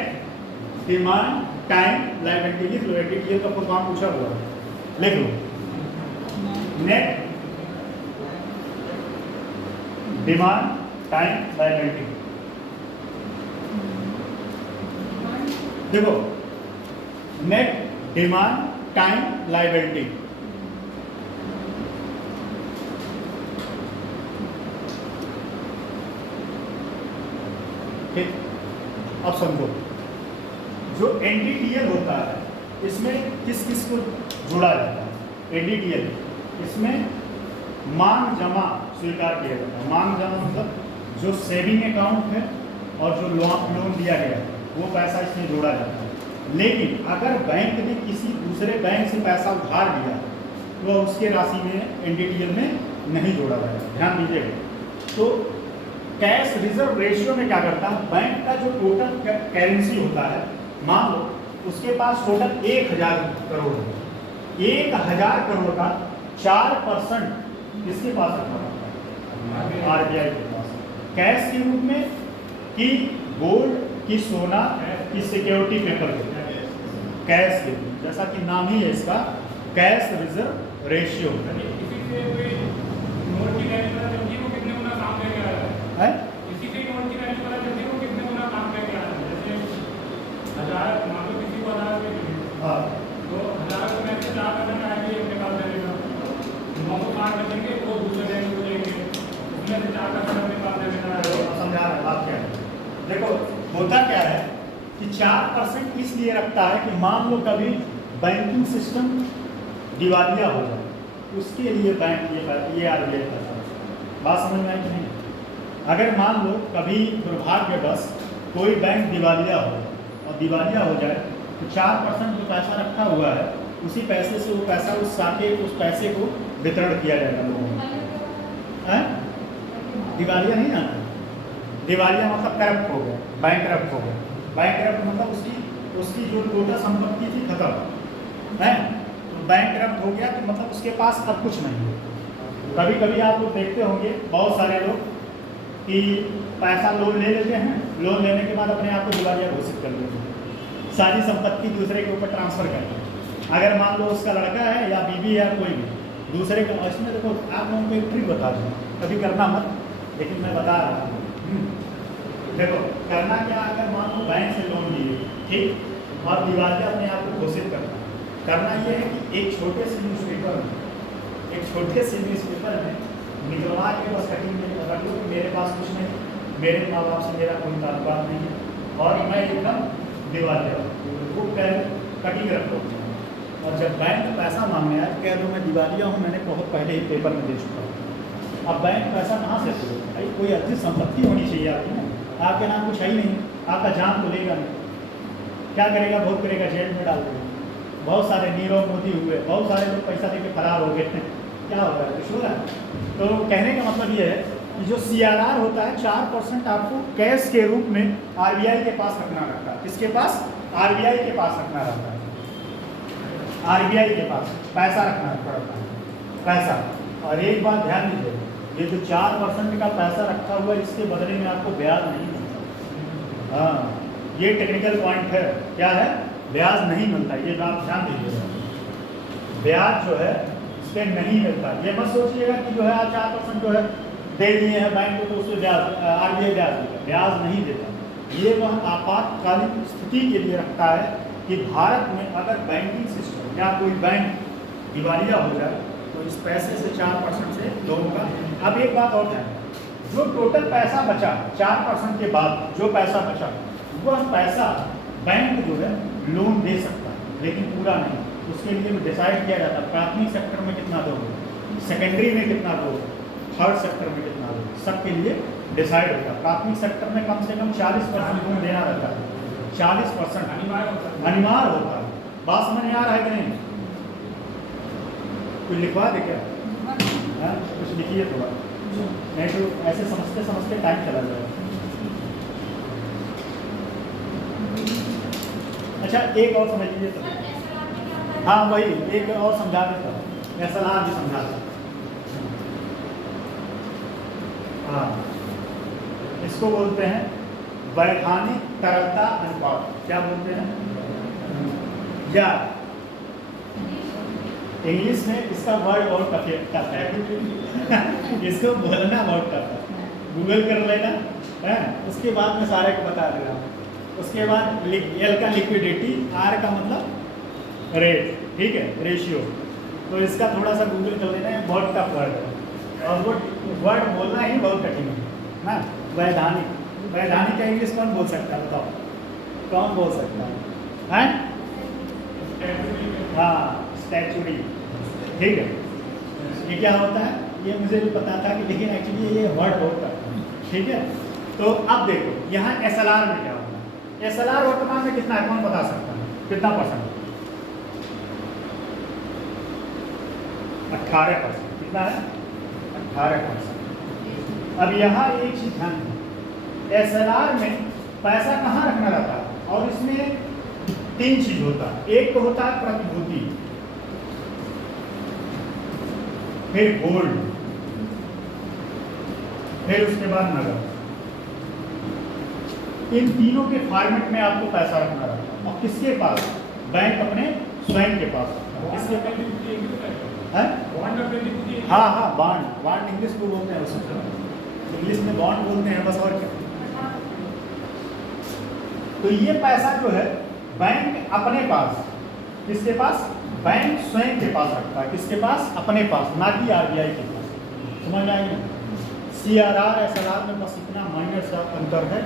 demand time liability. लिख लो, NDTL का फुल फॉर्म पूछा हुआ है, लिख लो। Net demand time liability. देखो, नेट डिमांड टाइम लायबिलिटी, ठीक। अब समझो, जो NDTL होता है इसमें किस किस को जोड़ा जाता है? NDTL इसमें मांग जमा स्वीकार किया जाता है। मांग जमा मतलब जो सेविंग अकाउंट है और जो लोन दिया गया है वो पैसा इसमें जोड़ा जाता है। लेकिन अगर बैंक ने किसी दूसरे बैंक से पैसा उधार लिया तो उसके राशि में NDTL में नहीं जोड़ा जाएगा। ध्यान दीजिएगा। तो कैश रिजर्व रेशियो में क्या करता है, बैंक का जो टोटल करेंसी होता है, मान लो उसके पास टोटल 1000 करोड़ है, 1000 करोड़ का 4% किसके पास रखा होता है? RBI के पास। कैश के रूप में कि गोल्ड कि सोना कि सिक्योरिटी पेपर के? कैश के रूप में, जैसा कि नाम ही है इसका, कैश रिजर्व रेशियो है। इसी से नोट की वैल्यू पता चलती है वो कितने गुना काम करके आ रहा है। जैसे 1000 मान लो किसी को 1000 रुपये मिले, हाँ, तो 1000 में से 4% आएंगे अपने पास रहेगा, 960 बचेंगे वो दूसरे बैंक को देंगे, उसमें से 4% अपने पास रहेगा। समझा रहे बात क्या है? देखो, होता क्या है कि 4% इसलिए रखता है कि मान लो कभी बैंकिंग सिस्टम दिवालिया हो जाए, उसके लिए बैंक ये RBI करता है। बात समझ में आई कि नहीं? अगर मान लो कभी दुर्भाग्यवश कोई बैंक दिवालिया हो और दिवालिया हो जाए तो 4% जो पैसा रखा हुआ है उसी पैसे से वो पैसा उस पैसे को वितरण किया जाएगा लोगों को। दिवालिया नहीं आता, दिवालिया मतलब करप्ट हो गया, बैंक करप्ट हो गया। बैंक करप्ट मतलब उसकी जो टोटल संपत्ति थी खत्म है, तो बैंक करप्ट हो गया तो मतलब उसके पास अब कुछ नहीं है। कभी कभी आप लोग देखते होंगे बहुत सारे लोग कि पैसा लोन ले लेते हैं, लोन लेने के बाद अपने आप को दिवालिया घोषित कर देते हैं, सारी संपत्ति दूसरे के ऊपर ट्रांसफर करते हैं। अगर मान लो उसका लड़का है या बीवी है, कोई भी दूसरे का, इसमें देखो आप लोगों को एक ट्रिक बता दूँ, कभी करना मत, लेकिन मैं बता रहा हूँ। देखो करना क्या, अगर मान लो बैंक से लोन लिए, ठीक, और दिवालिया अपने आप को घोषित करना ये है कि एक छोटे से न्यूज़पेपर में निकलवा के बस कटिंग में रख लो कि मेरे पास कुछ नहीं, मेरे माँ बाप से मेरा कोई ताल्लुकात नहीं है और मैं एकदम दिवालिया हूँ, वो कटिंग रखो। और जब बैंक पैसा मांगने आए कह दो मैं दिवालिया हूँ, मैंने बहुत पहले ही पेपर में दे चुका हूँ। अब बैंक पैसा कहाँ से दे? भाई कोई अच्छी संपत्ति होनी चाहिए आपकी ना, आपके नाम कुछ है ही नहीं, आपका जान तो लेगा नहीं, क्या करेगा? बहुत करेगा, जेल में डाल देगा। बहुत सारे नीरव मोदी हुए, बहुत सारे लोग पैसा देके फरार हो गए, क्या हो रहा है? कुछ हो रहा है? तो कहने का मतलब ये है कि जो CRR होता है 4% आपको कैश के रूप में RBI के पास रखना रहता है। किसके पास? RBI के पास रखना रहता है, RBI के पास पैसा रखना पड़ता है, पैसा। और एक बात ध्यान दीजिए, ये जो 4% का पैसा रखा हुआ है इसके बदले में आपको ब्याज नहीं मिलता। हाँ, ये टेक्निकल पॉइंट है। क्या है? ब्याज नहीं मिलता, ये बात ध्यान दीजिएगा। ब्याज जो है इस पर नहीं मिलता। ये मत सोचिएगा कि जो है आप 4% जो है दे दिए हैं बैंक को तो उसमें ब्याज RBI ब्याज देगा, ब्याज नहीं देता। ये वह आपातकालीन स्थिति के लिए रखता है कि भारत में अगर बैंकिंग सिस्टम या कोई बैंक दिवालिया हो जाए तो इस पैसे से 4% से लोगों का। अब एक बात और है, जो टोटल पैसा बचा 4% के बाद जो पैसा बचा वह पैसा बैंक जो है लोन दे सकता है, लेकिन पूरा नहीं। उसके लिए डिसाइड किया जाता है प्राथमिक सेक्टर में कितना दोगे, सेकेंडरी में कितना दोगे, थर्ड सेक्टर में कितना दोगे, सबके लिए डिसाइड होता है। प्राथमिक सेक्टर में कम से कम 40% लोन देना रहता है, 40% अनिवार्य होता है। बात समझ में आ रहा है कि नहीं? कुछ लिखवा दे क्या? कुछ लिखिए थोड़ा, नहीं तो ऐसे समझते समझते टाइम चला जाएगा। अच्छा एक और समझ लीजिए। हाँ वही एक और समझा देता हूँ। SLR भी समझाता हूँ। हाँ, इसको बोलते हैं वैधानिक तरलता अनुपात। क्या बोलते हैं? या इंग्लिश में इसका वर्ड बहुत टफ है इसको बोलना बहुत टफ है, गूगल कर लेना है, उसके बाद में सारे को बता देगा। उसके बाद L का लिक्विडिटी, R का मतलब रेट, ठीक है, रेशियो। तो इसका थोड़ा सा गूगल कर लेना है, बहुत टफ वर्ड है और वो वर्ड बोलना ही बहुत कठिन है ना। वैधानिक, वैधानिक का इंग्लिश कौन बोल सकता है बताओ, कौन बोल सकता है? हाँ, स्टैचुरी, ठीक है। ये क्या होता है ये मुझे भी पता था कि, लेकिन एक्चुअली ये वर्ड होता है, ठीक है। तो अब देखो यहाँ SLR में क्या होता है। SLR वर्तमान में कितना है कौन बता सकता है, कितना %? 18%। कितना है? 18%। अब यहाँ एक चीज ध्यान दें, SLR में पैसा कहाँ रखना रहता है, और इसमें 3 चीज होता है। एक तो होता है प्रतिभूति, फिर गोल्ड, फिर उसके बाद नगद। इन तीनों के फॉर्मेट में आपको पैसा रखना रहता है। और किसके पास? बैंक अपने स्वयं के पास। किसके पास है? हाँ हाँ, बॉन्ड इंग्लिश को बोलते हैं, उसको इंग्लिश में बॉन्ड बोलते हैं बस, और क्या। तो ये पैसा जो है बैंक अपने पास, किसके पास? बैंक स्वयं के पास रखता है। किसके पास? अपने पास, ना कि RBI के पास। समझ आएगी? CRR SLR में बस इतना माइनर सा अंतर है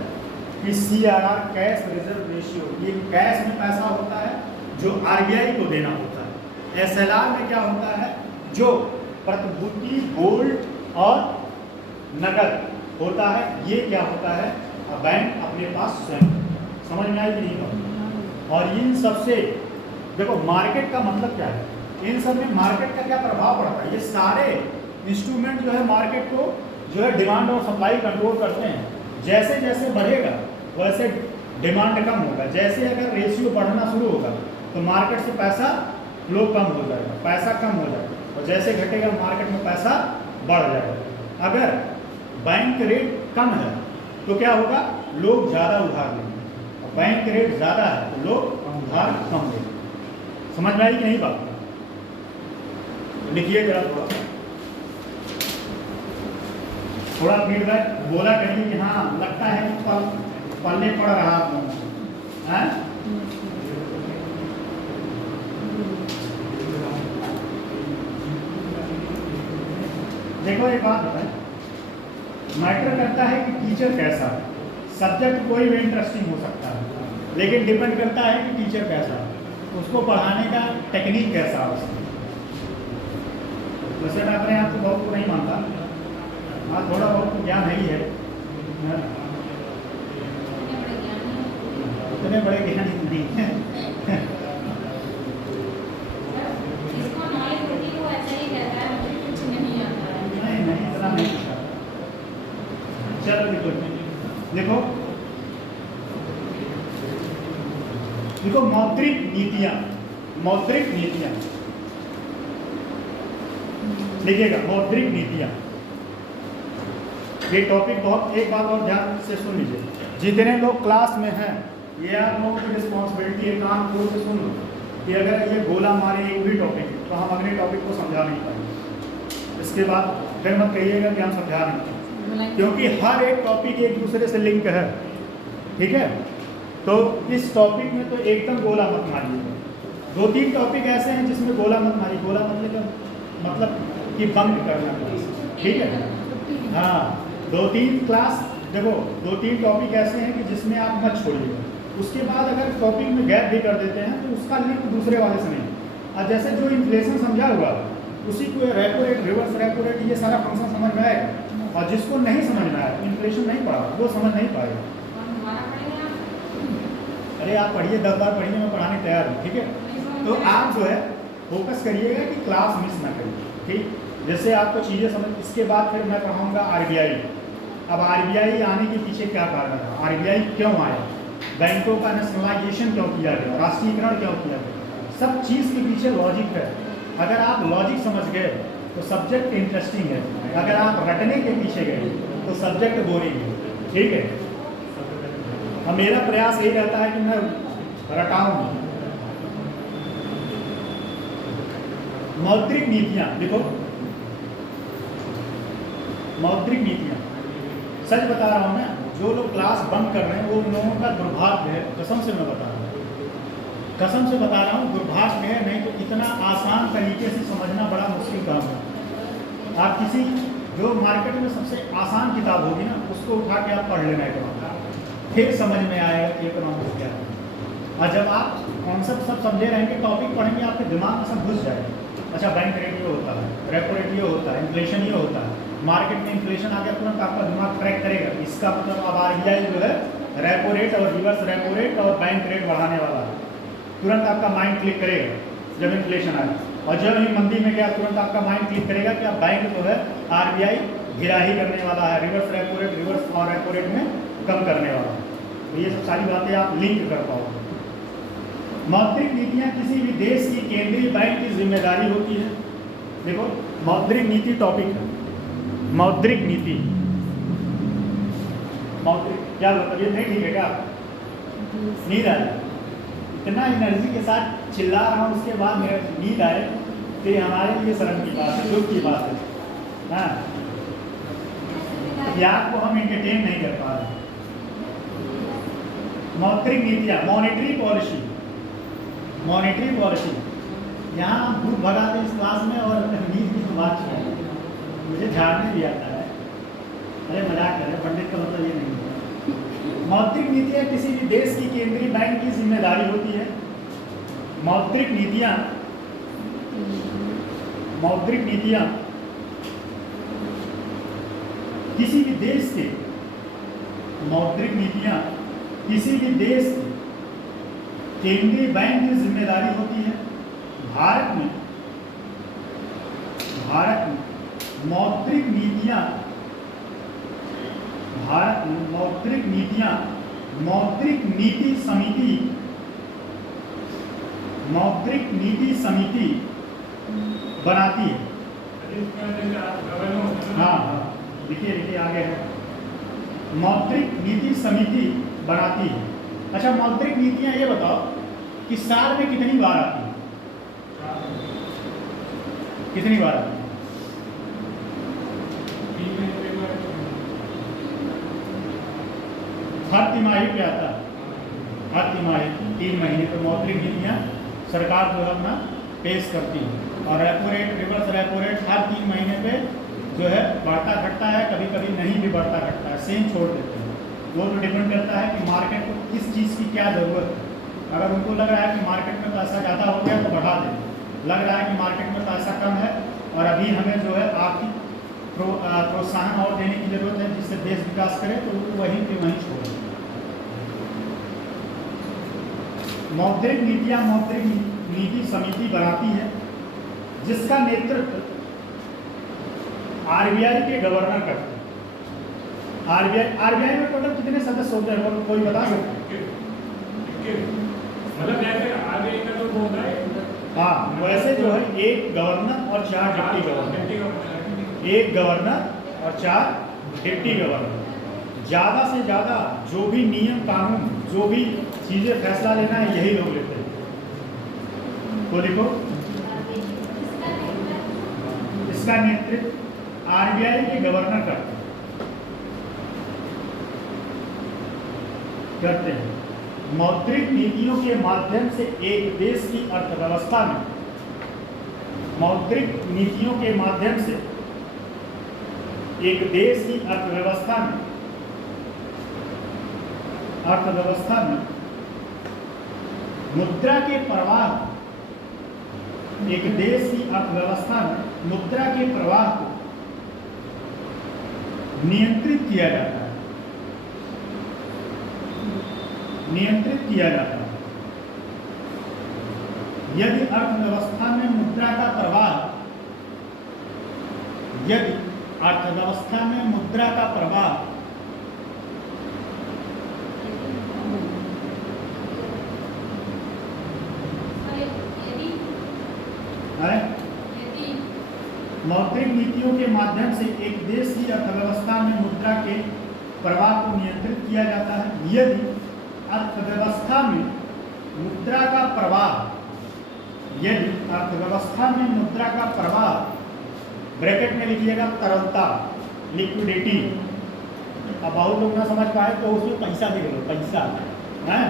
कि CRR कैश रिजर्व रेशियो, ये कैश में पैसा होता है जो RBI को देना होता है। SLR में क्या होता है, जो प्रतिभूति, गोल्ड और नगद होता है, ये क्या होता है बैंक अपने पास स्वयं। समझ में आई कि नहीं? और इन सबसे देखो मार्केट का मतलब क्या है, इन सब में मार्केट का क्या प्रभाव पड़ता है। ये सारे इंस्ट्रूमेंट जो है मार्केट को जो है डिमांड और सप्लाई कंट्रोल करते हैं। जैसे जैसे बढ़ेगा वैसे डिमांड कम होगा, जैसे अगर रेशियो बढ़ना शुरू होगा तो मार्केट से पैसा फ्लो कम हो जाएगा, पैसा कम हो जाएगा, और जैसे घटेगा मार्केट में पैसा बढ़ जाएगा। अगर बैंक रेट कम है तो क्या होगा, लोग ज़्यादा उधार लेंगे, और बैंक रेट ज़्यादा है तो लोग उधार कम लेंगे। समझ में आई कि नहीं बात? लिखिए जरा थोड़ा फीडबैक बोला करिए कि हाँ लगता है पढ़ने पड़ रहा है। देखो एक बात बताएं, मैटर करता है कि टीचर कैसा है। सब्जेक्ट कोई भी इंटरेस्टिंग हो सकता है, लेकिन डिपेंड करता है कि टीचर कैसा है, उसको पढ़ाने का टेक्निक कैसा है उसका। वैसे मैं अपने आप को बहुत को नहीं मानता, हाँ थोड़ा बहुत तो ज्ञान है ही है, इतने बड़े ज्ञान नहीं है। जिसको नॉलेज होती है वो ऐसा ही कहता है, मुझे कुछ नहीं आता है। नहीं इतना नहीं पूछा। चलो देखो देखो मौद्रिक नीतियाँ, मौद्रिक नीतियाँ लिखिएगा, मौद्रिक नीतियाँ। ये टॉपिक बहुत, एक बात और ध्यान से सुन लीजिए, जितने लोग क्लास में हैं ये आप लोगों की रिस्पॉन्सिबिलिटी है, कान खोल के सुन लो कि अगर ये गोला मारे एक भी टॉपिक तो हम अगले टॉपिक को समझा नहीं पाएंगे। इसके बाद फिर मत कहिएगा कि हम समझा नहीं पाएंगे, क्योंकि हर एक टॉपिक एक दूसरे से लिंक है, ठीक है। तो इस टॉपिक में तो एकदम गोला मत मारिए। 2-3 टॉपिक ऐसे हैं जिसमें गोला मत मारिए। गोला मतलब कि बंक करना, ठीक है। हाँ 2-3 क्लास देखो, 2-3 टॉपिक ऐसे हैं कि जिसमें आप मत छोड़िएगा। उसके बाद अगर टॉपिक में गैप भी कर देते हैं तो उसका लिंक दूसरे वाले से नहीं। और जैसे जो इन्फ्लेशन समझा हुआ उसी को repo rate, reverse repo rate, ये सारा फंक्शन समझ में आएगा। और जिसको नहीं समझ में आया, इन्फ्लेशन नहीं पढ़ा, वो समझ नहीं पाएगा। अरे आप पढ़िए, 10 बार पढ़िए, मैं पढ़ाने तैयार हूँ, ठीक है। तो आप जो है फोकस करिएगा कि क्लास मिस ना करिए, ठीक। जैसे आपको चीज़ें समझ, इसके बाद फिर मैं पढ़ाऊँगा RBI। अब RBI आने के पीछे क्या कारण था, RBI क्यों आया, बैंकों का नेशनलाइजेशन क्यों किया गया, राष्ट्रीयकरण क्यों किया गया, सब चीज़ के पीछे लॉजिक है। अगर आप लॉजिक समझ गए तो सब्जेक्ट इंटरेस्टिंग है, अगर आप रटने के पीछे गए तो सब्जेक्ट बोरिंग है। ठीक है, अब मेरा प्रयास यही रहता है कि मैं रटाऊं। मौद्रिक नीतियां देखो, मौद्रिक नीतियां, सच बता रहा हूं मैं, जो लोग क्लास बंद कर रहे हैं वो उन लोगों का दुर्भाग्य है, कसम से मैं बता रहा हूँ, कसम से बता रहा हूँ, दुर्भाग्य है। नहीं तो इतना आसान तरीके से समझना बड़ा मुश्किल काम है। आप किसी जो मार्केट में सबसे आसान किताब होगी ना, उसको उठा के आप पढ़ लेना इकोनॉमिक्स, फिर समझ में आएगा कि इकोनॉमिक्स क्या है। और जब आप कॉन्सेप्ट सब समझे रहेंगे, टॉपिक पढ़ेंगे, आपके दिमाग में सब घुस जाएगा। अच्छा, बैंक रेट ये होता है, रेपो रेट ये होता है, इन्फ्लेशन ये होता है, मार्केट में इन्फ्लेशन आ गया तुरंत आपका दिमाग ट्रैक करेगा, इसका मतलब अब RBI जो है रेपो रेट और रिवर्स रेपो रेट और बैंक रेट बढ़ाने वाला है, तुरंत आपका माइंड क्लिक करेगा जब इन्फ्लेशन आए। और जब ही मंदी में गया तुरंत आपका माइंड क्लिक करेगा कि अब बैंक जो है RBI ढिलाई करने वाला है, रिवर्स रेपो रेट, रिवर्स और रेपो रेट में कम करने वाला है। तो ये सब सारी बातें आप लिंक कर पाओगे। मौद्रिक नीतियाँ किसी भी देश की केंद्रीय बैंक की जिम्मेदारी होती है। देखो, मौद्रिक नीति टॉपिक है, मौद्रिक नीति, मौद्रिक क्या मतलब, ये नहीं ठीक है क्या? नींद आए, इतना एनर्जी के साथ चिल्ला रहा हूँ, उसके बाद मेरे नींद आए तो ये हमारे लिए शर्म की बात है, दुख की बात है। हाँ, याद को हम एंटरटेन नहीं कर पा रहे। मौद्रिक नीतियाँ, मॉनेटरी पॉलिसी, मॉनेटरी पॉलिसी, यहाँ हम भूख भगाते इस क्लास में और नींद की बात है, मुझे झाड़ने भी आता है। अरे मजाक कर रहे, पंडित का मतलब ये नहीं है। मौद्रिक नीतियाँ किसी भी देश की केंद्रीय बैंक की जिम्मेदारी होती है। मौद्रिक नीतियाँ, मौद्रिक नीतियाँ किसी भी देश के, मौद्रिक नीतियाँ किसी भी देश की केंद्रीय बैंक की जिम्मेदारी होती है। भारत में मौद्रिक नीतियाँ, भारत में मौद्रिक नीतियाँ मौद्रिक नीति समिति, मौद्रिक नीति समिति बनाती है। हाँ हाँ, लिखिए लिखिए, आगे है, मौद्रिक नीति समिति बनाती है। अच्छा, मौद्रिक नीतियाँ ये बताओ कि साल में कितनी बार आती है? कितनी बार आती है? हर तिमाही पे आता है, हर तिमाही 3 महीने पर मौद्रिक नीतियाँ सरकार जो है अपना पेश करती है। और repo rate, reverse repo rate हर 3 महीने पे जो है बढ़ता घटता है, कभी कभी नहीं भी बढ़ता घटता है, सेम छोड़ देते हैं। वो तो डिपेंड करता है कि मार्केट को किस चीज़ की क्या ज़रूरत है। अगर उनको लग रहा है कि मार्केट में पैसा ज़्यादा हो गया तो बढ़ा दें, लग रहा है कि मार्केट में पैसा कम है और अभी हमें जो है आर्थिक प्रोत्साहन और देने की ज़रूरत है जिससे देश विकास करे, तो उनको वहीं पे वहीं छोड़ दें। मौद्रिक नीतियाँ मौद्रिक नीति समिति बनाती है, जिसका नेतृत्व RBI के गवर्नर करते हैं। RBI में टोटल कितने सदस्य होते हैं, कोई बता सकते हैं? मतलब जैसे RBI का जो होता है, हाँ, वैसे जो है एक गवर्नर और 4 डिप्टी गवर्नर, एक गवर्नर और 4 डिप्टी गवर्नर। ज़्यादा से ज़्यादा जो भी नियम कानून, जो भी चीज़ें फैसला लेना है, यही लोग लेते हैं। तो देखो, इसका नेतृत्व RBI के गवर्नर करते हैं। मौद्रिक नीतियों के माध्यम से एक देश की अर्थव्यवस्था में, मौद्रिक नीतियों के माध्यम से एक देश की अर्थव्यवस्था में मुद्रा के प्रवाह, एक देश की अर्थव्यवस्था में मुद्रा के प्रवाह को नियंत्रित किया जाता है, नियंत्रित किया जाता है। यदि अर्थव्यवस्था में मुद्रा का प्रवाह, यदि अर्थव्यवस्था में मुद्रा का प्रवाह नीतियों के माध्यम से एक देश की अर्थव्यवस्था में मुद्रा के प्रवाह को नियंत्रित किया जाता है। यदि अर्थव्यवस्था में मुद्रा का प्रवाह, यदि अर्थव्यवस्था में मुद्रा का प्रवाह, ब्रैकेट में लिखिएगा तरलता, लिक्विडिटी। अब बहुत लोग ना समझ पाए तो उसमें पैसा लिख लो, पैसा है,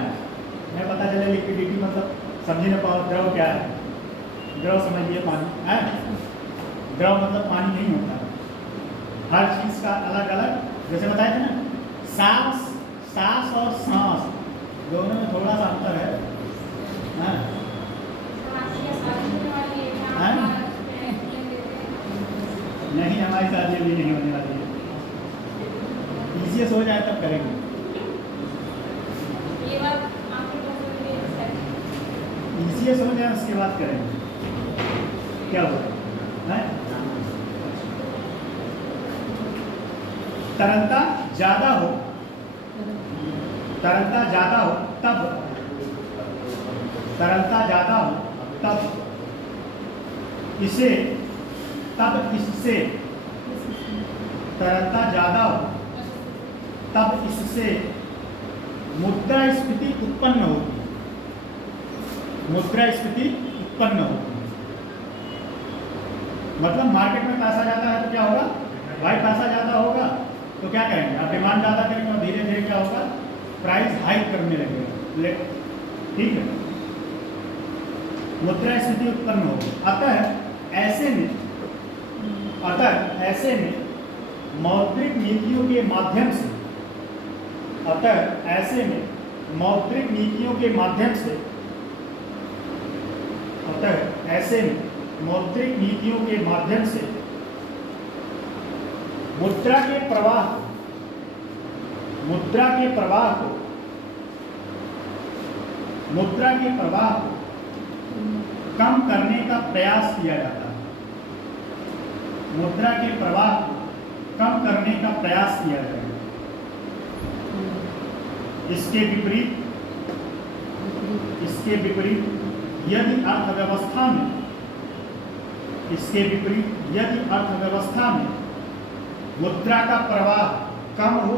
मैं पता चले लिक्विडिटी मतलब समझी ना पाओ। द्रव क्या है? द्रव समझिए पानी है, द्रव मतलब पानी नहीं होता। हर चीज़ का अलग अलग, जैसे बताए थे ना, सांस और सांस दोनों में थोड़ा सा अंतर है। नहीं, हमारी शादी अभी नहीं होने वाली है, पीसीएस हो जाए तब करेंगे। पीसीएस हो जाए उसके बाद करेंगे, क्या होगा है? तरलता ज़्यादा हो, तरलता ज़्यादा हो तब, तरलता ज़्यादा हो तब इसे, तब इससे, तरलता ज़्यादा हो तब इससे मुद्रास्फीति उत्पन्न होगी, मुद्रास्फीति उत्पन्न होगी। मतलब मार्केट में पैसा ज़्यादा है तो क्या होगा भाई? पैसा ज़्यादा होगा तो क्या करेंगे? आप डिमांड ज़्यादा करेंगे और धीरे धीरे क्या होगा? प्राइस हाइक करने लगेगा, ठीक है, मुद्रास्फीति उत्पन्न होगी। अतः ऐसे में मौद्रिक नीतियों के माध्यम से, अतः ऐसे में मौद्रिक नीतियों के माध्यम से, अतः ऐसे में मौद्रिक नीतियों के माध्यम से मुद्रा के प्रवाह को, मुद्रा के प्रवाह को, मुद्रा के प्रवाह को कम करने का प्रयास किया जाता है। मुद्रा के प्रवाह को कम करने का प्रयास किया जाएगा। इसके विपरीत, इसके विपरीत यदि अर्थव्यवस्था में, इसके विपरीत यदि अर्थव्यवस्था में मुद्रा का प्रवाह कम हो,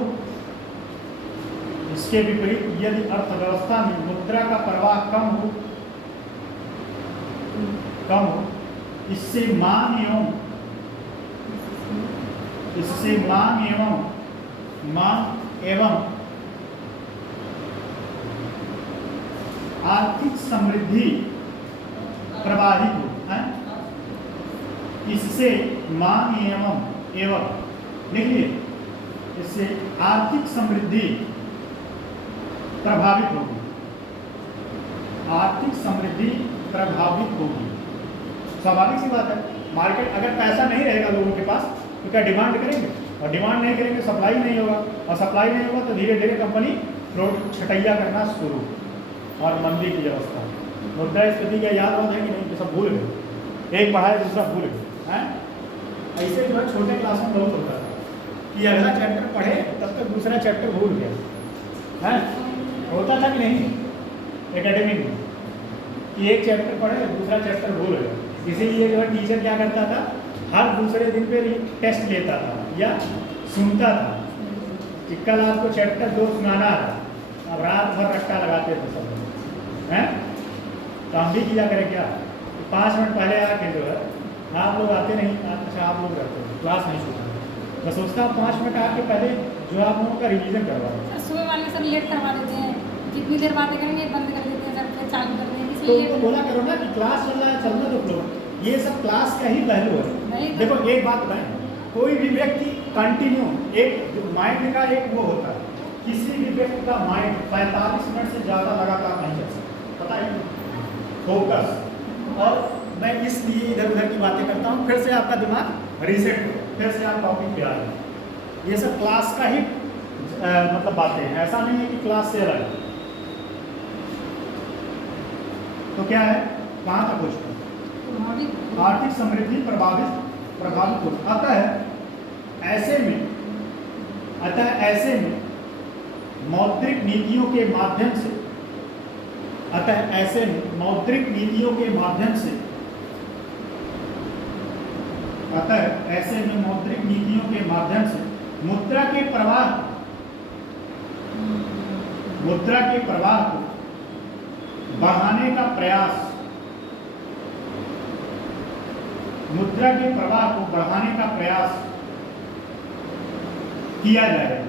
इसके विपरीत यदि अर्थव्यवस्था में मुद्रा का प्रवाह कम हो, इससे मांग एवं आर्थिक समृद्धि प्रभावित हो है। इससे मांग एवं देखिए, इससे आर्थिक समृद्धि प्रभावित होगी, आर्थिक समृद्धि प्रभावित होगी। स्वाभाविक सी बात है, मार्केट अगर पैसा नहीं रहेगा लोगों के पास तो क्या डिमांड करेंगे, और डिमांड नहीं करेंगे सप्लाई नहीं होगा, और सप्लाई नहीं होगा तो धीरे धीरे कंपनी फ्रॉड छटैया करना शुरू, और मंदी की अवस्था। मुद्रास्फीति का याद होता है कि नहीं? सब भूल गए, एक पढ़ा है दूसरा भूल गए हैं। ऐसे जो है छोटे क्लास में बहुत होता है कि अगला चैप्टर पढ़े तब तक दूसरा चैप्टर भूल गया है। होता था कि नहीं एकेडमिक में कि एक चैप्टर पढ़े दूसरा चैप्टर भूल गया। इसीलिए जो है टीचर क्या करता था, हर दूसरे दिन पे टेस्ट लेता था या सुनता था कि कल आपको चैप्टर 2 सुनाना है। अब रात भर रट्टा लगाते थे सब लोग हैं। तो हम भी किया करें क्या, 5 मिनट पहले आके जो है, आप लोग आते नहीं, अच्छा आप लोग करते हो, क्लास नहीं छूटा, मैं सोचता हूँ 5 मिनट आके पहले जो आप लोगों का रिवीजन करवा दो। सुबह वाले सब लेट करवा देते हैं, जितनी देर बातें करेंगे बंद कर देते हैं, सब फिर चालू कर देते हैं, तो इसलिए बोला करो ना कि क्लास चल रहा है, चलने दो फ्लो। ये सब क्लास का ही पहलू है। देखो एक बात बताएं, कोई भी व्यक्ति कंटिन्यू एक माइंड का एक वो होता है, किसी भी व्यक्ति का माइंड 45 मिनट से ज़्यादा लगातार नहीं चल सकता, पता है, फोकस। और मैं इसलिए इधर उधर की बातें करता हूँ, फिर से आपका दिमाग रीसेट हो, फिर से आप टॉपिक पे आ जाए। ये सब क्लास का ही मतलब बातें हैं, ऐसा नहीं है कि क्लास से अलग। तो क्या है, कहाँ तक पूछता हूँ? आर्थिक समृद्धि प्रभावित हो। अतः ऐसे में मौद्रिक नीतियों के माध्यम से, अतः ऐसे में मौद्रिक नीतियों के माध्यम से, अतः ऐसे में मौद्रिक नीतियों के माध्यम से मुद्रा के प्रवाह को बढ़ाने का प्रयास किया जाएगा।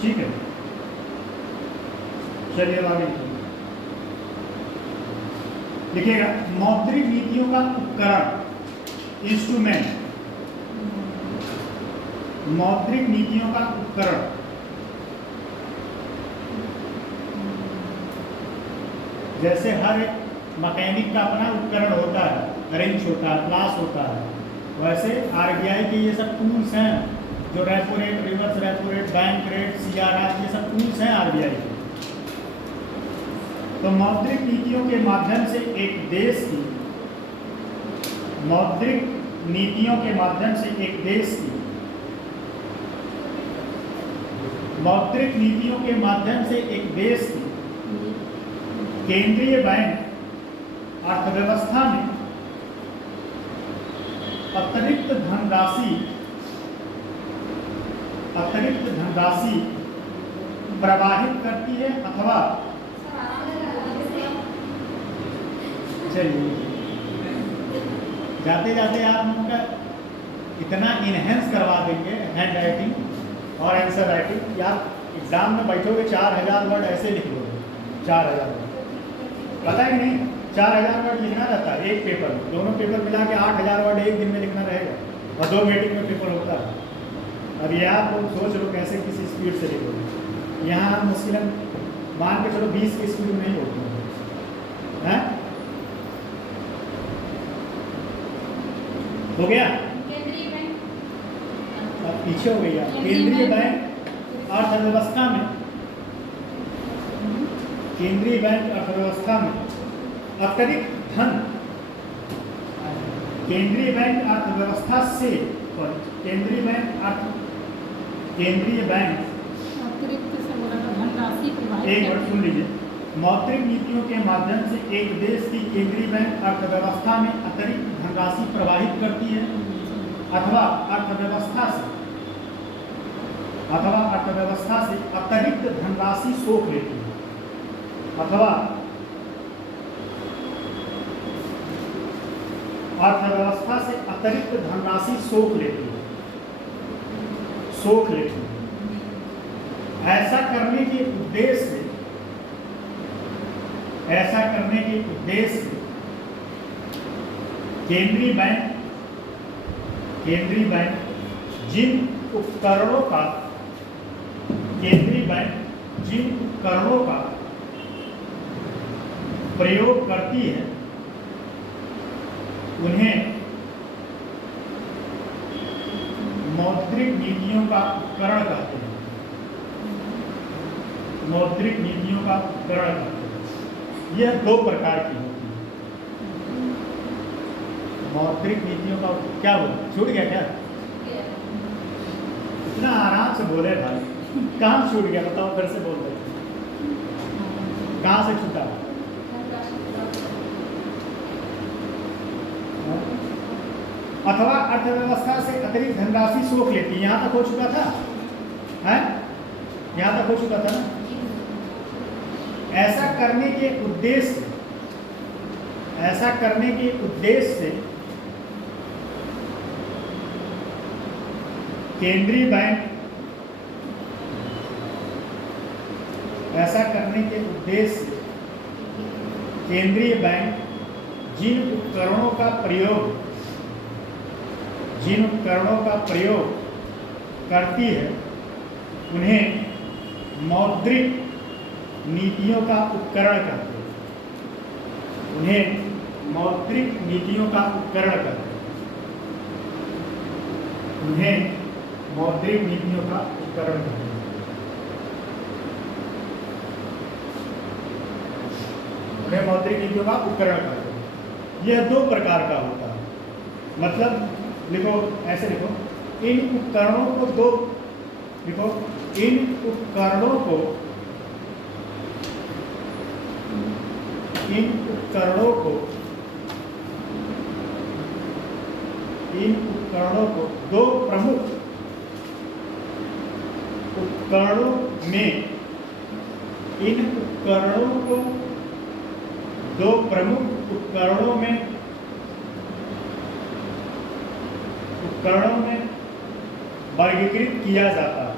ठीक है, चलिए आगे लिखिएगा। मौद्रिक नीतियों का उपकरण, इंस्ट्रूमेंट, मौद्रिक नीतियों का उपकरण जैसे हर एक मैकेनिक का अपना उपकरण होता है, रेंच होता है, प्लास होता है, वैसे आरबीआई के ये सब टूल्स हैं, जो repo rate, reverse repo rate, bank rate, CRR, ये सब टूल्स हैं आरबीआई के। तो मौद्रिक नीतियों के माध्यम से एक देश की केंद्रीय बैंक अर्थव्यवस्था में अतिरिक्त धनराशि प्रवाहित करती है अथवा चलिए जाते जाते आप लोगों का इतना इनहेंस करवा देंगे हैंड राइटिंग और आंसर राइटिंग कि आप एग्जाम में बैठोगे 4000 वर्ड ऐसे लिख लोगे। 4000 वर्ड पता है कि नहीं? 4000 वर्ड लिखना रहता है एक पेपर में, दोनों पेपर मिला के 8000 वर्ड एक दिन में लिखना रहेगा और 2 मीटिंग में पेपर होता है। अब ये आप लोग सोच लो कैसे किसी स्पीड से लिखोगे। यहाँ मुश्किल मान के चलो 20 की स्पीड में नहीं होती है। हो गया? केंद्रीय बैंक अब पीछे हो गई आप। केंद्रीय बैंक अर्थव्यवस्था में अतिरिक्त धन, केंद्रीय बैंक अर्थव्यवस्था से केंद्रीय बैंक अतिरिक्त से बोला था धनराशि प्रवाहित एक वर्ड सुन लीजिए। मौद्रिक नीतियों के माध्यम से एक देश की केंद्रीय बैंक अर्थव्यवस्था में अतिरिक्त धनराशि प्रवाहित करती है अथवा अर्थव्यवस्था से अतिरिक्त धनराशि सोख लेती है अथवा अर्थव्यवस्था से अतिरिक्त धनराशि सोख लेती है। ऐसा करने के उद्देश्य से केंद्रीय बैंक जिन उपकरणों का प्रयोग करती है उन्हें मौद्रिक नीतियों का उपकरण कहते हैं। यह 2 प्रकार की होती है। मौद्रिक नीतियों का क्या बोल छूट गया क्या? इतना आराम से बोले भाई, कहाँ छूट गया बताओ, फिर से बोल दो। कहाँ से छूटा? अथवा अर्थव्यवस्था से अतिरिक्त धनराशि सोख लेती है। यहाँ तक हो चुका था, है? यहाँ तक हो चुका था ना? ऐसा करने के उद्देश्य से केंद्रीय बैंक जिन उपकरणों का प्रयोग करती है उन्हें मौद्रिक नीतियों का उपकरण कहते हैं। यह 2 प्रकार का होता है। मतलब लिखो, ऐसे लिखो, इन उपकरणों को इन उपकरणों को दो प्रमुख उपकरणों में वर्गीकृत किया जाता है।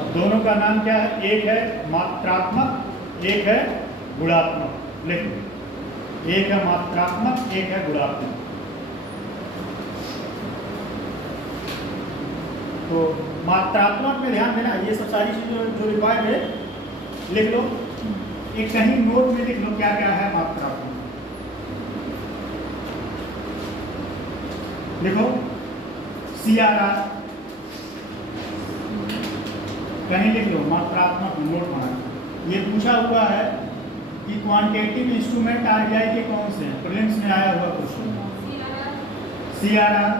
अब दोनों का नाम क्या है? एक है मात्रात्मक, एक है गुणात्मक। लिखो, एक है मात्रात्मक, एक है गुणात्मक। तो मात्रात्मक में ध्यान देना, ये सब सारी चीजें जो रिक्वायर्ड है लिख लो। एक कहीं नोट में लिख लो क्या क्या है मात्रात्मक। लिखो CRR, कहीं लिख लो मात्रात्मक नोट बना। ये पूछा हुआ है कि क्वांटिटेटिव इंस्ट्रूमेंट RBI के कौन से हैं, प्रीलिम्स में आया हुआ क्वेश्चन। CRR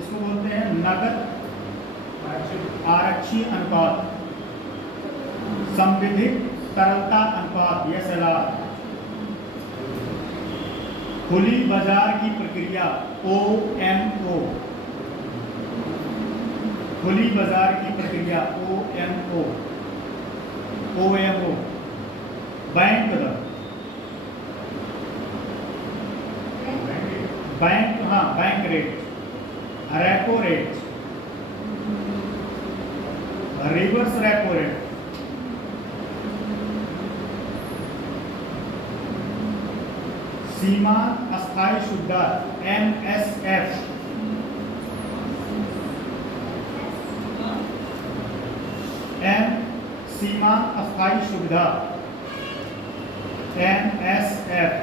इसको बोलते हैं नकद आरक्षी अनुपात, संविधिक तरलता अनुपात, यह SLR। खुली बाजार की प्रक्रिया OMO, खुली बाजार की प्रक्रिया OMO। बैंक दर, bank rate, repo rate, reverse repo rate, सीमा अस्थायी शुद्ध दर MSF, सीमा अस्थायी शुद्ध दर MSF।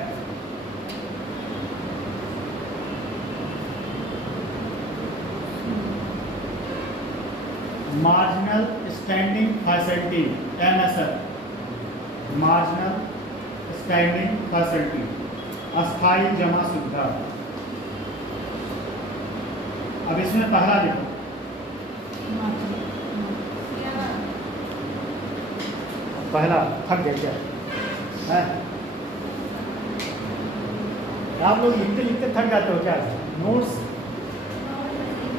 Marginal standing facility MSF, marginal standing facility, अस्थायी जमा सुविधा। अब इसमें पहला देखो, पहला थक गया क्या है? आप लोग लिखते लिखते थक जाते हो क्या? नोट्स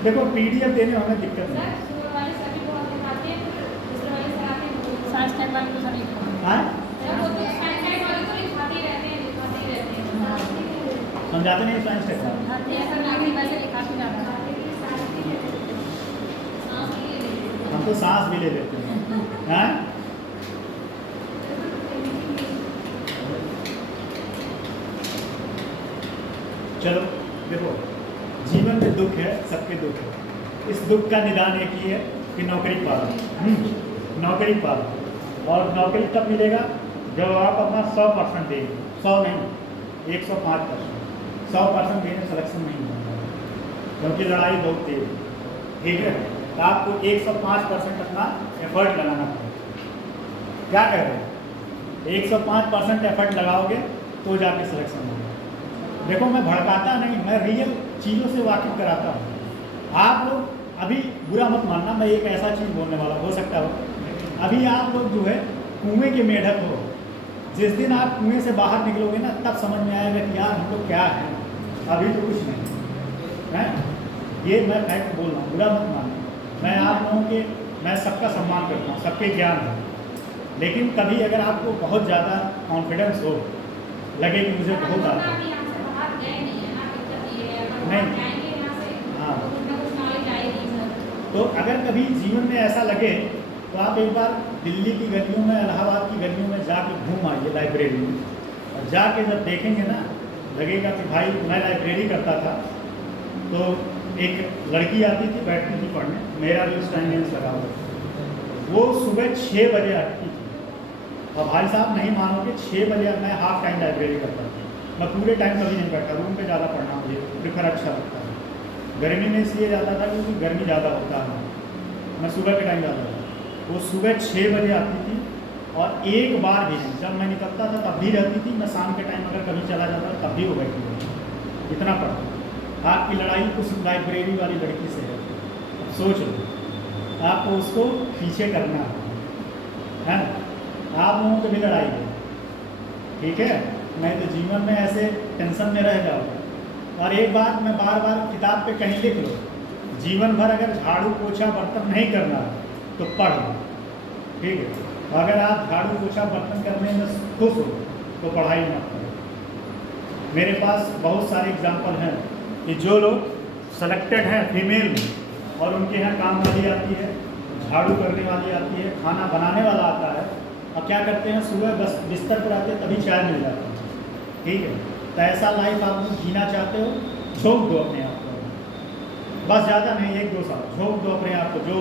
देखो, PDF देने हमें दिक्कत नहीं। समझाते नहीं साइंस टेक, हम तो सांस भी ले लेते हैं। चलो देखो, जीवन में दुख है, सबके दुख है। इस दुख का निदान एक ही है कि नौकरी पालो। नौकरी पालो, और नौकरी तब मिलेगा जब आप अपना 100% देंगे। 100 नहीं, 105%। 100% देने सिलेक्शन नहीं होगा, क्योंकि लड़ाई बहुत तेज है। ठीक है, तो आपको 105% अपना एफर्ट लगाना पड़ेगा। क्या कह रहे हैं? 105% एफर्ट लगाओगे तो जाके सिलेक्शन होगा। देखो, मैं भड़काता नहीं, मैं रियल चीज़ों से वाकिफ कराता हूँ। आप लोग अभी बुरा मत मानना, मैं एक ऐसा चीज़ बोलने वाला हो सकता हो, अभी आप लोग जो है कुएं के मेढक हो। जिस दिन आप कुएं से बाहर निकलोगे ना, तब समझ में आएगा कि यार हम लोग क्या है, अभी तो कुछ नहीं है। ये मैं फैक्ट बोल रहा हूँ, बुरा मत मानना। मैं आप लोगों के, मैं सबका सम्मान करता हूँ, सबके ज्ञान है, लेकिन कभी अगर आपको बहुत ज़्यादा कॉन्फिडेंस हो, लगे कि मुझे बहुत आता है, नहीं, हाँ, तो अगर कभी जीवन में ऐसा लगे तो आप एक बार दिल्ली की गलियों में, इलाहाबाद की गलियों में जाके घूम आइए लाइब्रेरी में, और जाके जब देखेंगे ना, लगेगा कि भाई मैं लाइब्रेरी करता था तो एक लड़की आती थी, बैठती थी पढ़ने, मेरा भी उस टाइम में लगा हुआ, वो सुबह 6 बजे आती थी। और भाई साहब नहीं मानोगे, 6 बजे मैं हाफ टाइम लाइब्रेरी करता था। मैं पूरे टाइम कभी नहीं बैठा, रूम पे ज़्यादा पढ़ना मुझे प्रेफर अच्छा लगता है। गर्मी में इसलिए जाता था क्योंकि गर्मी ज़्यादा होता है, मैं सुबह के टाइम जाता था। वो सुबह 6 बजे आती थी, और एक बार भी नहीं, जब मैं निकलता था तब भी रहती थी, मैं शाम के टाइम अगर कभी चला जाता तब भी वो बैठी रहती, इतना पढ़ता। आपकी लड़ाई उस लाइब्रेरी वाली लड़की से है। अब सोच लो, आपको उसको पीछे करना है ना। आप लोगों को भी लड़ाई है, ठीक है, नहीं तो जीवन में ऐसे टेंशन में रह जाओ। और एक बात मैं बार बार किताब पे कहीं लिख लो, जीवन भर अगर झाड़ू पोछा बर्तन नहीं करना तो पढ़ लो, ठीक है। अगर आप झाड़ू पोछा बर्तन करने में खुश हो तो पढ़ाई मत करो। मेरे पास बहुत सारे एग्जाम्पल हैं कि जो लोग सेलेक्टेड हैं फीमेल में और उनके यहाँ काम वाली आती है, झाड़ू करने वाली आती है, खाना बनाने वाला आता है, और क्या करते हैं सुबह बस बिस्तर पर आते तभी चाय मिल जाती है, ठीक है। तो ऐसा लाइफ आप लोग जीना चाहते हो, झोंक दो अपने आप को, बस ज़्यादा नहीं 1-2 साल झोंक दो अपने आप को, जो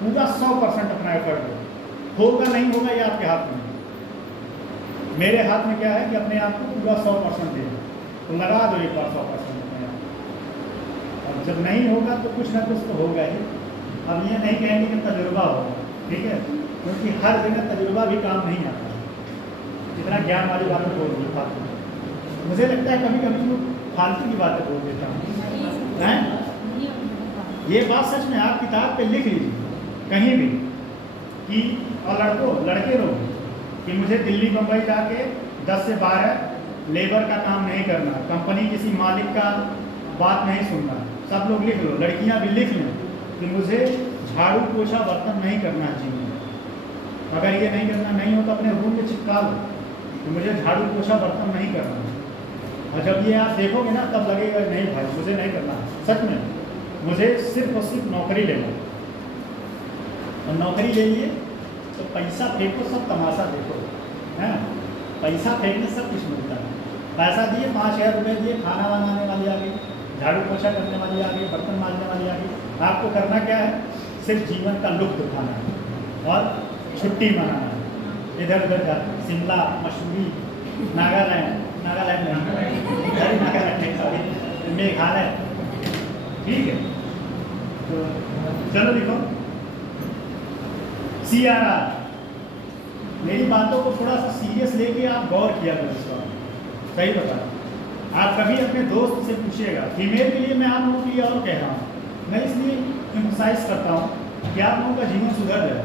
पूरा 100% अपना एफर्ट दो। होगा नहीं होगा ये आपके हाथ में, मेरे हाथ में क्या है कि अपने आप को पूरा 100% देना, तो लगा दो एक बार 100% अपने आप को। और जब नहीं होगा तो कुछ ना कुछ तो होगा ही। अब ये नहीं कहेंगे कि तजुर्बा होगा, ठीक है, क्योंकि हर जगह तजुर्बा भी काम नहीं आता है। इतना ज्ञान वाली बातें बोल दी फालतू, मुझे लगता है कभी कभी वो फालतू की बातें बोल देता हूँ, हैं? ये बात सच में आप किताब पे लिख लीजिए कहीं भी कि, और लड़के लोग कि मुझे दिल्ली बम्बई जाके 10 से 12 लेबर का काम नहीं करना, कंपनी किसी मालिक का बात नहीं सुनना, सब लोग लिख लो। लड़कियां भी लिख लें कि मुझे झाड़ू पोछा बर्तन नहीं करना है जीवन में। अगर ये नहीं करना नहीं हो तो अपने रूम में चिपका लो कि मुझे झाड़ू पोछा बर्तन नहीं करना है। और जब ये आप देखोगे ना तब लगेगा नहीं भाई मुझे नहीं करना, सच में मुझे सिर्फ और सिर्फ नौकरी लेना। और नौकरी ले लिए तो पैसा फेंको, सब तमाशा देखो, है ना, पैसा फेंकने सब कुछ मिलता है। पैसा दिए 5,000 रुपये दिए, खाना बनाने वाली आ गई, झाड़ू पोछा करने वाली आ गई, बर्तन मांजने वाली आ गई। आपको करना क्या है, सिर्फ जीवन का लुत्फ उठाना है और छुट्टी मनाना है। इधर उधर जा, शिमला, मसूरी, नागालैंड नहीं, मेघालय, ठीक है। तो चलो लिखो CRR। मेरी बातों को थोड़ा सा सीरियस लेके आप गौर किया करो इस बार, सही बता। आप कभी अपने दोस्त से पूछिएगा, फीमेल के लिए मैं आप लोगों के लिए और कह रहा हूँ, मैं इसलिए एम्फसाइज करता हूँ कि आप लोगों का जीवन सुधर जाए।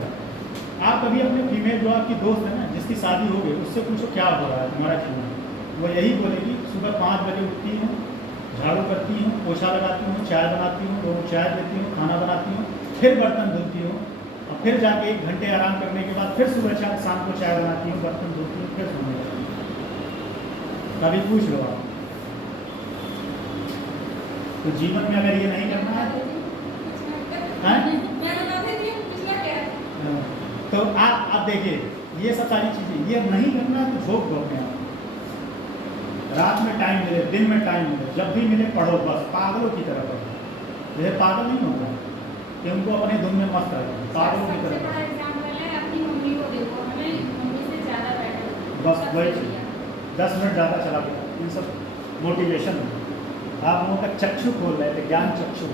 आप कभी अपने फीमेल जो आपकी दोस्त है ना, जिसकी शादी हो गई, उससे पूछो क्या हो रहा है तुम्हारा जीवन, वो यही बोलेगी सुबह 5 बजे उठती हूँ, झाड़ू करती हूँ, पोछा लगाती हूँ, चाय बनाती हूँ, लोगों को चाय देती हूँ, खाना बनाती हूँ, फिर बर्तन धोती हूँ, और फिर जाके 1 घंटे आराम करने के बाद फिर सुबह शाम को चाय बनाती हूँ, बर्तन धोती हूँ, फिर सोने जाती हूँ। कभी पूछ लो आप। तो जीवन में अगर ये नहीं करना है तो आप देखिए ये सब सारी चीज़ें ये नहीं करना है तो झोंक दो अपने आप। रात में टाइम मिले, दिन में टाइम मिले, जब भी मिले पढ़ो, बस पागलों की तरह पढ़ो। जैसे पागल नहीं होता कि उनको अपने धुन में मस्त रहे, पागलों की तरह बस वही चीज़ 10 मिनट ज़्यादा चला गया। इन सब मोटिवेशन आप लोगों का चक्षु खोल रहे थे, ज्ञान चक्षु।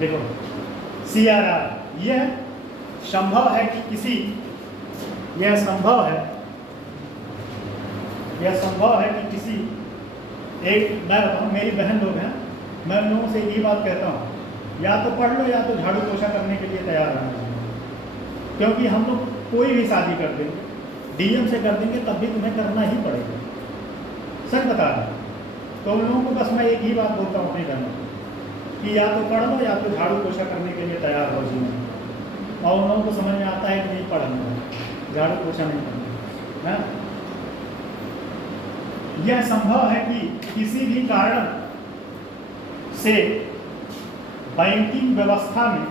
देखो CRR, यह संभव है कि किसी, यह संभव है कि किसी एक, मैं बताऊँ मेरी बहन लोग हैं, मैं उन लोगों से यही बात कहता हूँ, या तो पढ़ लो या तो झाड़ू पोछा करने के लिए तैयार रहना चाहिए। क्योंकि हम लोग कोई भी शादी कर देंगे, DM से कर देंगे, तब भी तुम्हें करना ही पड़ेगा, सच बता रहा हूँ। तो उन लोगों को बस मैं एक ही बात बोलता हूँ अपने बहनों को कि या तो पढ़ लो या तो झाड़ू पोछा करने के लिए तैयार हो जीवन में। और उन लोगों को समझ में आता है कि नहीं पढ़ना है, झाड़ू पोछा नहीं करना है। यह संभव है कि किसी भी कारण से बैंकिंग व्यवस्था में,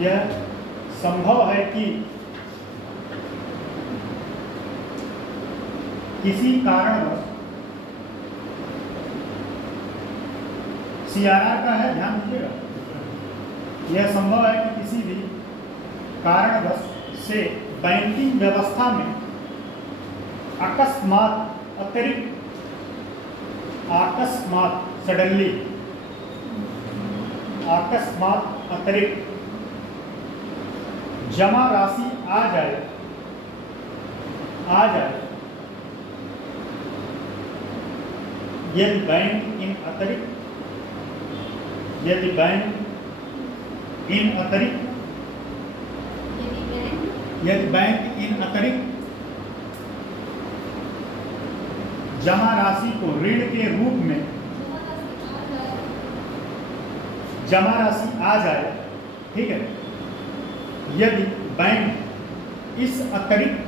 यह संभव है कि किसी कारणवश, CRR का है, ध्यान दीजिएगा, यह संभव है कि किसी भी कारणवश से बैंकिंग व्यवस्था में सडनली अतिरिक्त जमा राशि आ जाए यदि बैंक इन अतिरिक्त यदि बैंक इन अतिरिक्त जमा राशि को ऋण के रूप में जमा राशि आ जाए, ठीक है, यदि बैंक इस अतिरिक्त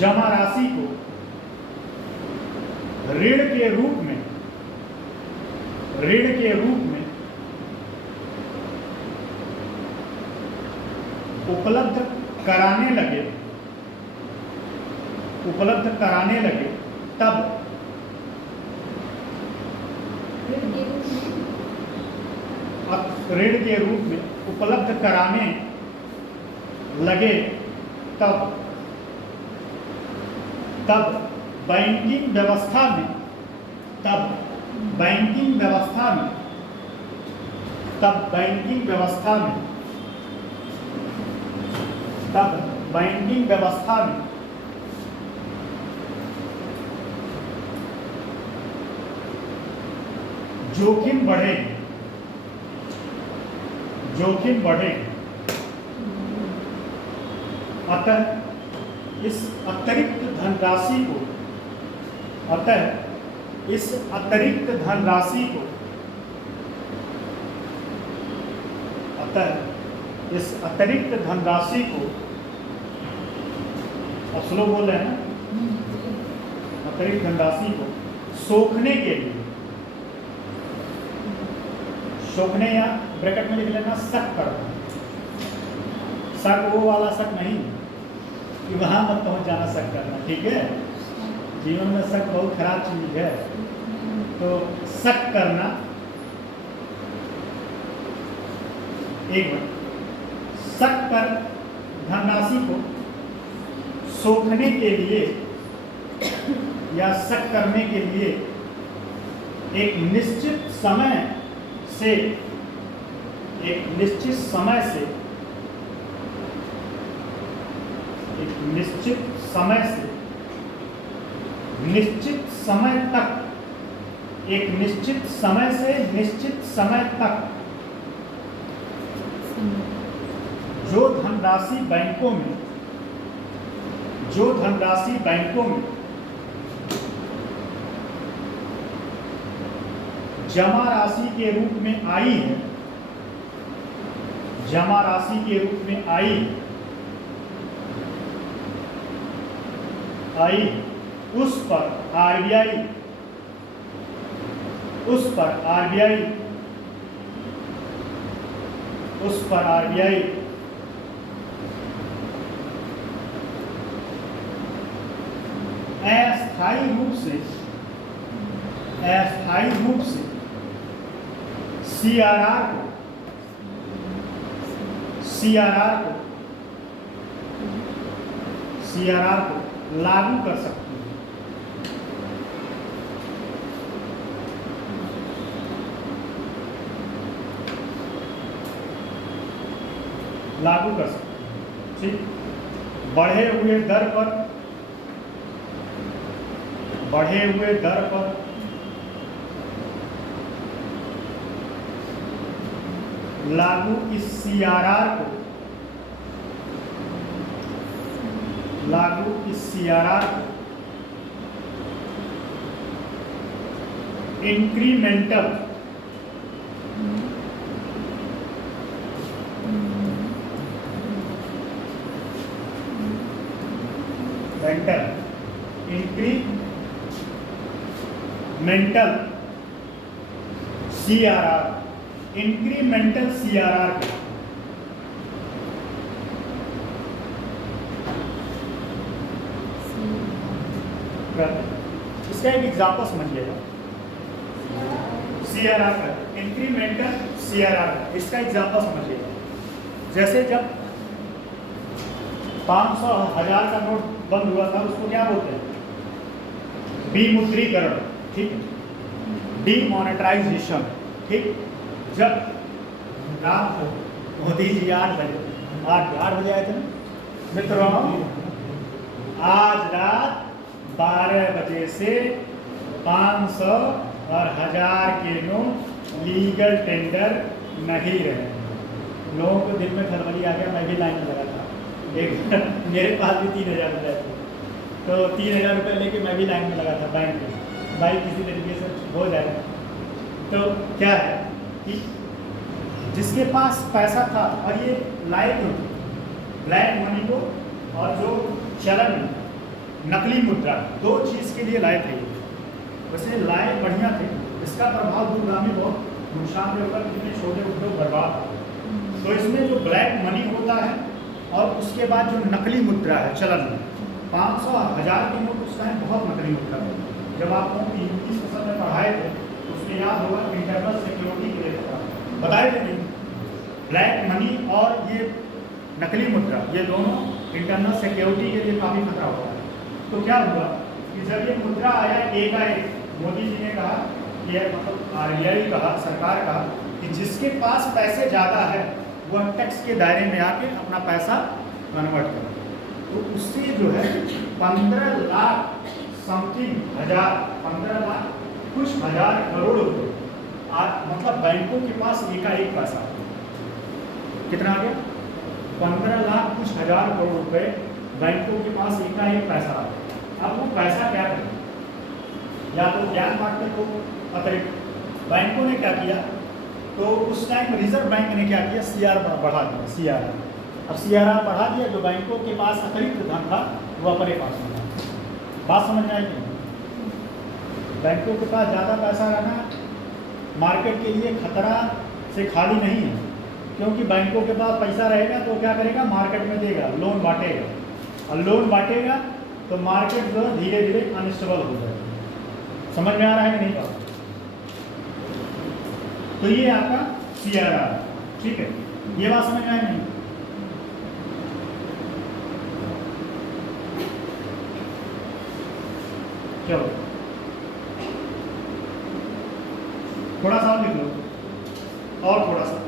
जमा राशि को ऋण के रूप में उपलब्ध कराने लगे तब ऋण के रूप में उपलब्ध कराने लगे तब बैंकिंग व्यवस्था में जोखिम बढ़ेगी। अतः इस अतिरिक्त धनराशि को अब स्लो बोल रहे हैं ना, अतिरिक्त धनराशि को सोखने या ब्रैकेट में लिख लेना शक करना। शक वो वाला शक नहीं कि वहां मत पहुंच जाना, शक करना, ठीक है। जीवन में शक बहुत खराब चीज है, तो शक करना। एक मिनट, शक कर धनराशि को सोखने के लिए या शक करने के लिए एक निश्चित समय से निश्चित समय तक जो धनराशि बैंकों में जमा राशि के रूप में आई है, उस पर आरबीआई अस्थायी रूप से सीआरआर को लागू कर सकती है। ठीक, बढ़े हुए दर पर लागू इस सीआरआर को इंक्रीमेंटल इंक्रीमेंटल सीआरआर इसका एक एग्जाम्पल समझिएगा। सीआरआर का इंक्रीमेंटल सीआरआर, इसका एग्जाम्पल समझिएगा। जैसे जब 500 1000 का नोट बंद हुआ था, उसको क्या बोलते हैं? विमुद्रीकरण, ठीक, डीमोनेटाइजेशन, ठीक। जब रात को मोदी जी 8 बजे आए थे मित्रों, आज रात 12 बजे से 500 और 1000 के नोट लीगल टेंडर नहीं रहे हैं। लोगों को दिल में खलबली आ गया, मैं भी लाइन में लगा था। एक मेरे पास भी 3000 रुपये थे, तो 3000 रुपये लेके मैं भी लाइन में लगा था बैंक में, भाई किसी तरीके से हो जाएगा। तो क्या है कि जिसके पास पैसा था, और ये लाइक ब्लैक मनी को और जो चलन नकली मुद्रा, दो चीज़ के लिए लाए थे। वैसे लाए बढ़िया थे, इसका प्रभाव दूरगामी बहुत नुकसान के ऊपर, कितने छोटे उद्योग बर्बाद। तो इसमें जो ब्लैक मनी होता है और उसके बाद जो नकली मुद्रा है चलन में, 500 1000 के नोट उस टाइम बहुत नकली मुद्रा है। जब आप 21 में पढ़ाए थे तो उसमें याद होगा इंटरनल सिक्योरिटी के लिए बताए थे नहीं, ब्लैक मनी और ये नकली मुद्रा, ये दोनों इंटरनल सिक्योरिटी के लिए काफ़ी खतरा होता है। तो क्या हुआ कि जब ये मुद्रा आया एकाएक, मोदी जी ने कहा, ये मतलब RBI कहा, सरकार कहा कि जिसके पास पैसे ज़्यादा है वह टैक्स के दायरे में आके अपना पैसा कन्वर्ट करे। तो उससे जो है 15 लाख समथिंग हज़ार, 15 लाख कुछ हज़ार करोड़ रुपये, मतलब बैंकों के पास एकाएक पैसा कितना आ गया, 15 लाख कुछ हज़ार करोड़ रुपये बैंकों के पास एकाएक पैसा आ गया। अब वो पैसा क्या करें, या तो ज्ञान बांटने को अतिरिक्त बैंकों ने क्या किया, तो उस टाइम रिजर्व बैंक ने क्या किया, CR बढ़ा दिया, CR। अब CRR बढ़ा दिया, जो बैंकों के पास अतिरिक्त धन था वो अपने पास में। बात समझ में आएगी, बैंकों के पास ज़्यादा पैसा रहना मार्केट के लिए खतरा से खाली नहीं है, क्योंकि बैंकों के पास पैसा रहेगा तो क्या करेगा, मार्केट में देगा, लोन बांटेगा, और लोन बांटेगा तो मार्केट जो है धीरे धीरे अनस्टेबल हो जाएगा। समझ में आ रहा है कि नहीं बात? तो ये आपका CRR, ठीक है, ये बात समझ में आए नहीं? चलो थोड़ा सा लिख लो, और थोड़ा सा।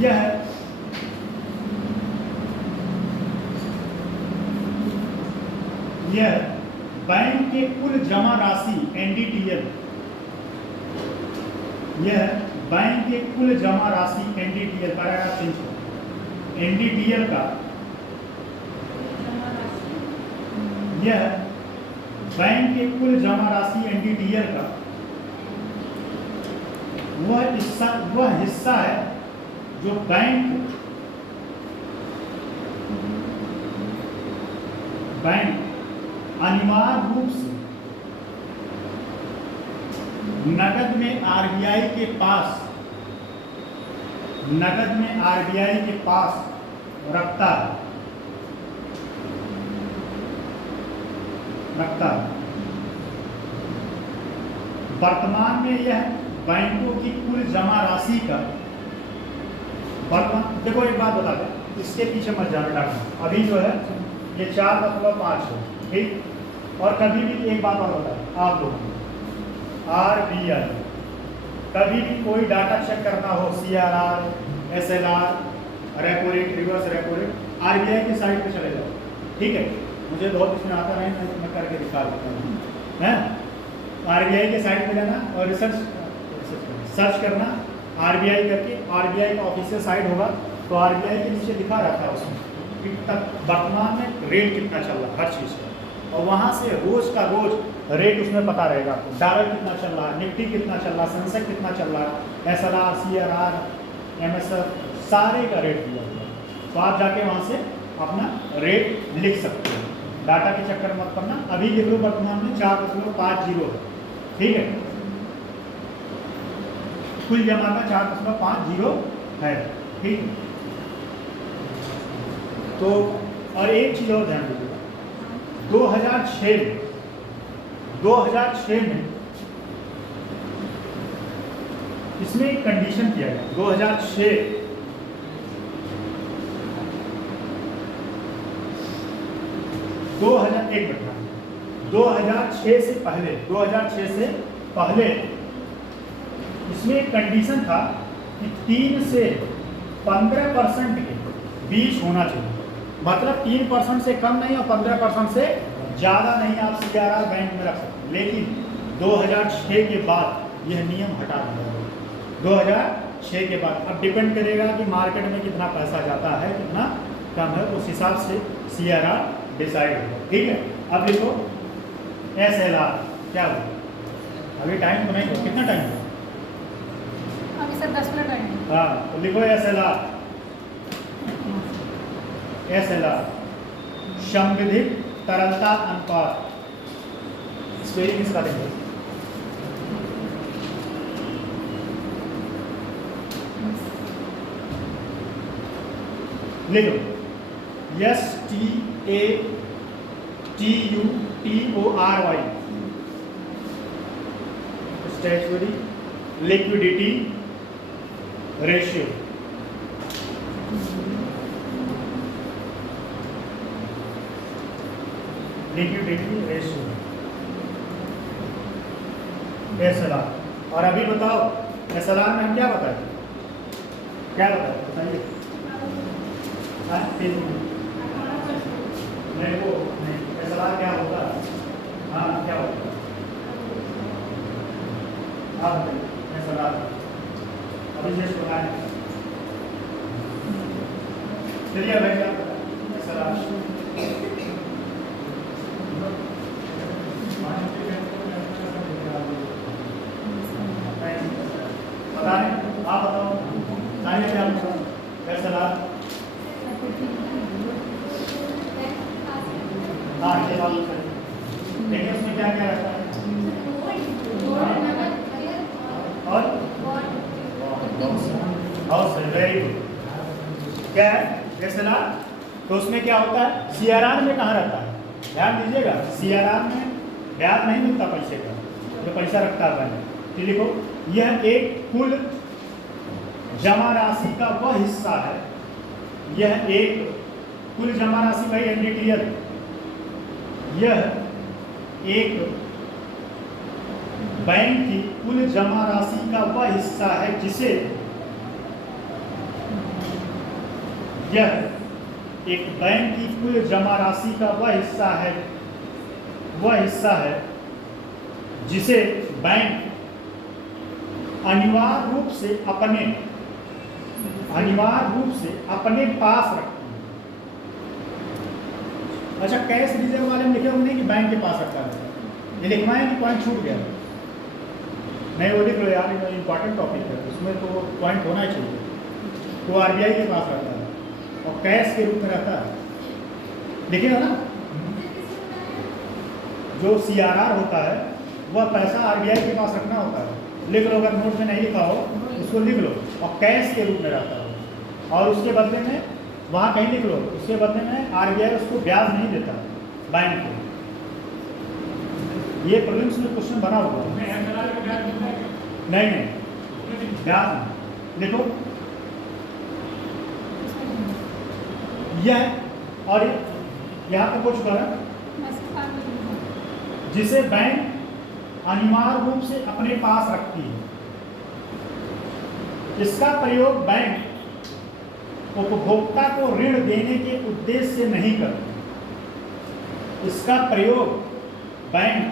यह है बैंक के कुल जमा राशि NDTL, यह बैंक के कुल जमा राशि NDTL, पैराग्राफ चेंज करो, NDTL का, यह बैंक के कुल जमा राशि NDTL का वह हिस्सा है जो बैंक अनिवार्य रूप से नकद में RBI के पास रखता है। वर्तमान में यह बैंकों की कुल जमा राशि का, वर्तमान देखो एक बात बता दें, इसके पीछे मत जाना डालना, अभी जो है ये 4.5 है, ठीक। और कभी भी एक बात और बताएं आप लोगों को, RBI कभी भी कोई डाटा चेक करना हो, CRR, SLR, repo rate, reverse repo rate, RBI की साइट पे चले जाओ, ठीक है। मुझे बहुत इसमें आता नहीं, मैं करके दिखा देता हूँ, है। RBI के साइट पे जाना और सर्च करना RBI करके, RBI का ऑफिशियल साइट होगा, तो RBI के नीचे लिखा रहता है उसमें कि वर्तमान में रेट कितना चल रहा है हर चीज़ का, और वहाँ से रोज का रोज रेट उसमें पता रहेगा आपको, डॉलर कितना चल रहा है, निफ्टी कितना चल रहा है, सेंसेक्स कितना चल रहा है, SLR, CRR, MSF, सारे का रेट दिया हुआ है। तो आप जाके वहाँ से अपना रेट लिख सकते हो, डाटा के चक्कर मत करना। अभी लिख लो वर्तमान में 4.50 है, ठीक है, कुल जमा का 4.50 है, ठीक। तो और एक चीज़ और ध्यान दीजिएगा, 2006 में इसमें एक कंडीशन किया गया, 2006 से पहले इसमें एक कंडीशन था कि 3 से 15% के बीच होना चाहिए, मतलब 3% से कम नहीं और 15% से ज़्यादा नहीं आप CRR बैंक में रख सकते। लेकिन 2006 के बाद यह नियम हटा दिया गया 2006 के बाद। अब डिपेंड करेगा कि मार्केट में कितना पैसा जाता है, कितना कम है, उस हिसाब से CRR डिसाइड होगा। ठीक है, अब लिखो SLR क्या हुआ? अभी टाइम तो नहीं हो, कितना टाइम है? अभी सर 10 मिनट है। हाँ, तो लिखो SLR संविधिक तरलता अनुपात, स्पेलिंग इसका देखो। लिखो STATUTORY statutory liquidity ratio. Liquidity ratio SLR। और अभी बताओ SLR में हम क्या बताए, क्या बताए बताइए? नहीं वो नहीं, SLR क्या होता है? हाँ क्या होता है? आप SLR अभी जस्ट बताए। चलिए भाई क्या SLR बता रहे, आप बताओ जानिए क्या SLR। हाँ ये बात देखिए उसमें क्या क्या रहता है और वेरी गुड। क्या है SLR? तो उसमें क्या होता है, CRR में कहाँ रहता है? ध्यान दीजिएगा, CRR में ब्याज नहीं मिलता पैसे का, जो पैसा रखता है बैंक। तो लिखो यह एक कुल जमा राशि का वह हिस्सा है, यह एक कुल जमा राशि भाई NDTL, यह एक बैंक की कुल जमा राशि का वह हिस्सा है जिसे यह एक बैंक की कुल जमा राशि का वह हिस्सा है जिसे बैंक अनिवार्य रूप से अपने पास रखती है। अच्छा, कैश रिजर्व वाले में लिखे होंगे नहीं कि बैंक के पास रखता है, ये लिखवाएं कि पॉइंट छूट गया? नहीं वो लिख लो यार, इंपॉर्टेंट टॉपिक है, उसमें तो पॉइंट होना ही चाहिए। तो RBI के पास रहता है और कैश के रूप में रहता है, लिखिएगा ना। जो CRR होता है वह पैसा RBI के पास रखना होता है, लिख लो, अगर नोट में नहीं लिखा हो उसको लिख लो, और कैश के रूप में रहता है। और उसके बदले में वहाँ कहीं लिख लो, उसके बदले में RBI उसको ब्याज नहीं देता बैंक को। ये प्रीलिम्स में क्वेश्चन बना हुआ है। नहीं ब्याज लिखो यह, और यहाँ पे कुछ करें जिसे बैंक अनिवार्य रूप से अपने पास रखती है। इसका प्रयोग बैंक उपभोक्ता को ऋण देने के उद्देश्य से नहीं करती। इसका प्रयोग बैंक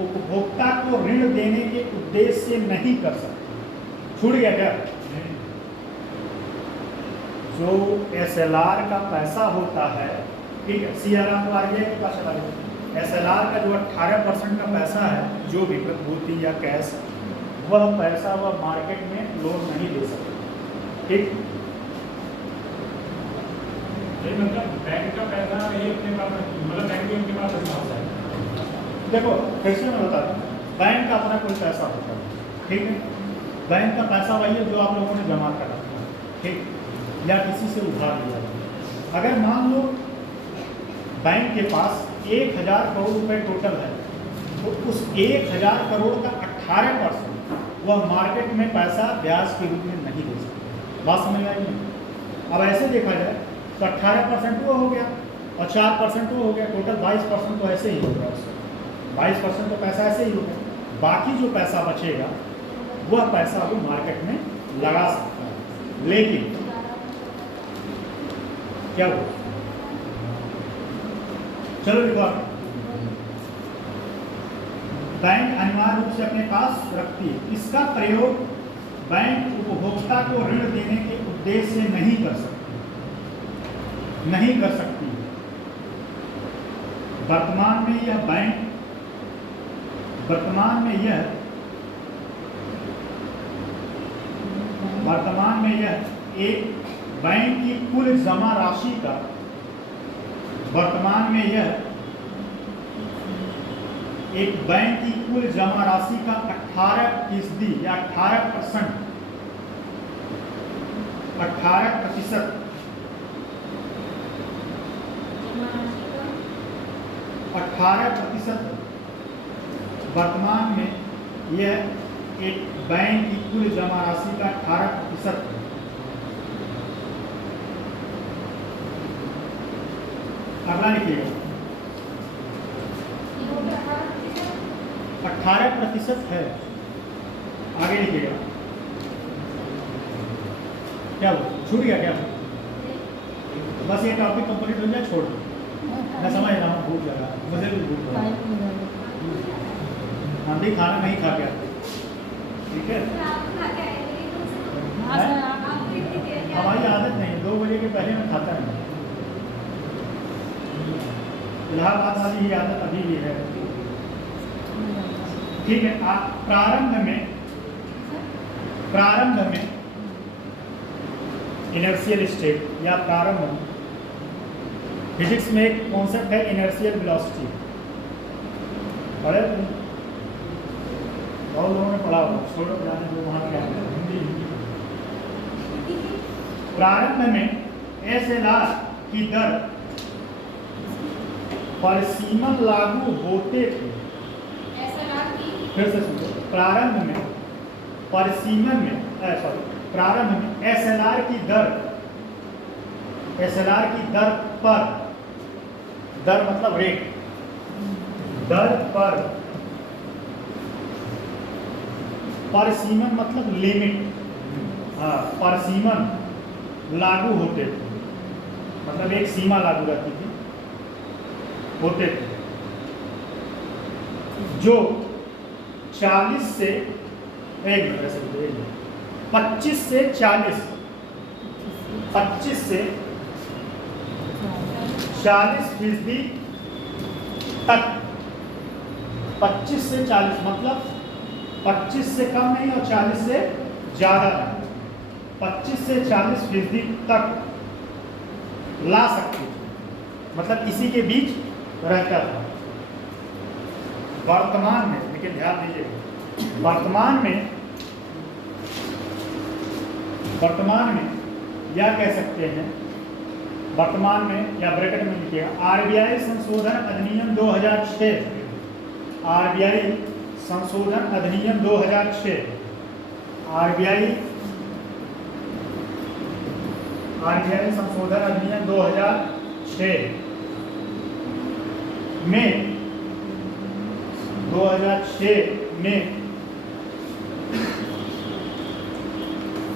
उपभोक्ता को ऋण देने के उद्देश्य से नहीं कर सकती। छूट गया क्या? जो SLR का पैसा होता है, ठीक है, CRR तो RBI के पास चला गया। SLR का जो 18% का पैसा है, जो भी प्रतिभूति या कैश, वह पैसा वह मार्केट में लोन नहीं दे सकता। ठीक, मतलब बैंक का पैसा ये अपने पास, मतलब बैंक के उनके पास है। देखो कैसे मैं बताता हूँ, बैंक का अपना कोई पैसा होता है, ठीक है, बैंक का पैसा वही है जो आप लोगों ने जमा कर रखा है, ठीक, या किसी से उधार लिया। अगर मान लो बैंक के पास 1000 करोड़ रुपए टोटल है, तो उस 1000 करोड़ का 18% वह मार्केट में पैसा ब्याज के रूप में नहीं दे सकता। बात समझ में आई नहीं? अब ऐसे देखा जाए तो 18% वो हो गया और 4% वो हो गया, टोटल 22% तो ऐसे ही हो गया। 22% तो पैसा ऐसे ही हो गया। बाकी जो पैसा बचेगा वह पैसा वो मार्केट में लगा सकता है, लेकिन क्या हो, चलो देखो बैंक अनिवार्य रूप से अपने पास रखती है। इसका प्रयोग बैंक उपभोक्ता को ऋण देने के उद्देश्य से नहीं कर सकती। वर्तमान में यह एक बैंक की कुल जमा राशि का 18% या 18% वर्तमान में यह एक बैंक की कुल जमा राशि का 18%। अगला लिखिएगा 18% है। आगे लिखिएगा क्या वो छूट गया क्या? बस ये टॉपिक कंप्लीट हो जाए, छोड़ दो। मैं समझ रहा हूँ, भूख लगा, मुझे भी भूख लगा। हम भी खाना नहीं खा के आते, ठीक है? हमारी आदत नहीं, 2 बजे के पहले मैं खाता नहीं। इलाहाबाद वाली ही आदत अभी भी है, ठीक है? आप प्रारंभ में इनर्शियल स्टेट या प्रारंभ में फिजिक्स में एक कॉन्सेप्ट है इनर्शियल वेलोसिटी। पढ़े बहुत लोगों ने पढ़ा होगा, छोड़ो जाने दो, वहाँ क्या है हिंदी। प्रारंभ में एसएलआर की दर परिसीमन लागू होते थे। फिर से सुनो, प्रारंभ में एसएलआर की दर पर, दर मतलब रेट, दर पर परिसीमन मतलब लिमिट, परिसीमन लागू होते थे, मतलब एक सीमा लागू रहती थी, होते थे, जो 40 से 25 से 40 फीसदी तक, 25 से 40 मतलब 25 से कम नहीं और 40 से ज़्यादा नहीं, 25 से 40 फीसदी तक ला सकते थे, मतलब इसी के बीच रहता था। वर्तमान में, लेकिन ध्यान दीजिए, वर्तमान में या कह सकते हैं, वर्तमान में या ब्रैकेट में लिखिएगा आरबीआई संशोधन अधिनियम 2006, आरबीआई संशोधन अधिनियम 2006, आरबीआई संशोधन अधिनियम 2006 में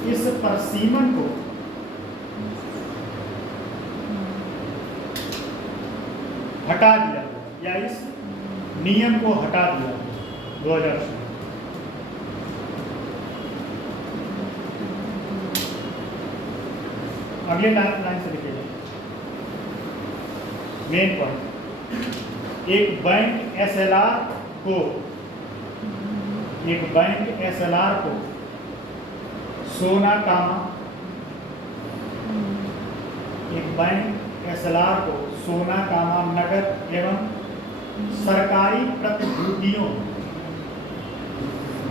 इस परिसीमन को हटा दिया या इस नियम को हटा दिया 2006। अगले लाइन से लिखिएगा मेन पॉइंट, एक बैंक एसएलआर को सोना कामा नगद एवं सरकारी प्रतिभूतियों,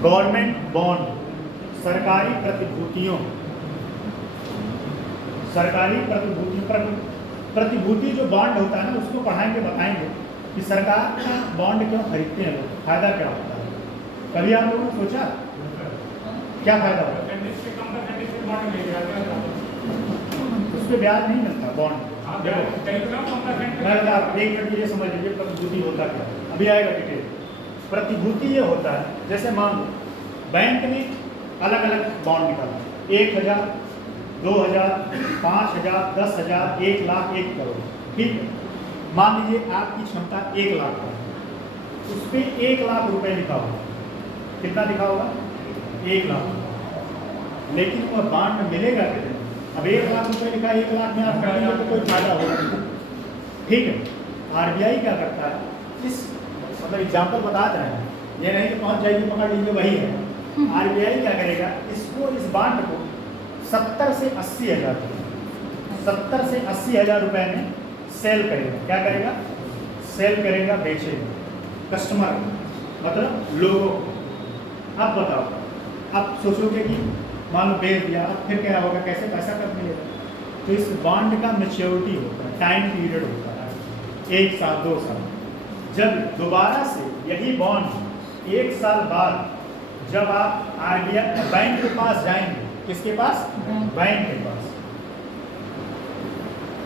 गवर्नमेंट बॉन्ड, सरकारी प्रतिभूति जो बॉन्ड होता है ना, उसको पढ़ाएंगे, बताएंगे कि सरकार का बॉन्ड क्यों खरीदते हैं लोग, फायदा क्या होता है। कभी आप लोगों ने सोचा क्या फायदा होता है? उस पर ब्याज नहीं मिलता बॉन्ड। देखो आप एक मिनट के लिए समझ लीजिए प्रतिभूति होता क्या, अभी आएगा डिटेल। प्रतिभूति ये होता है, जैसे मान लो बैंक ने अलग अलग बॉन्ड निकाला, 1000, 2000, 5000, 10,000, 1 लाख, 1 करोड़, ठीक है। मान लीजिए आपकी क्षमता 1 लाख का है, उस पर 1 लाख रुपए लिखा होगा। कितना लिखा होगा? 1 लाख। लेकिन वह बांड मिलेगा कितने? अब 1 लाख रुपए लिखा, 1 लाख में आप करेंगे तो कोई फायदा होगा। ठीक है, आरबीआई क्या करता है, इस मतलब एग्जाम्पल बता रहे हैं, ये नहीं कि पहुंच जाइए पकड़ लीजिए वही है। आरबीआई क्या करेगा, इसको इस बांड को 70 से 80 हज़ार 70 से 80 हज़ार रुपए में सेल करेगा। क्या करेगा? सेल करेगा, बेचेगा कस्टमर मतलब लोगों को। अब बताओ, अब सोचोगे कि मान लो बेच दिया, अब फिर क्या होगा, कैसे पैसा कब मिलेगा? तो इस बॉन्ड का मैच्योरिटी होता है, टाइम पीरियड होता है 1 साल 2 साल। जब दोबारा से यही बॉन्ड 1 साल बाद जब आप आरबीआई बैंक के पास जाएंगे, किसके पास? बैंक के पास,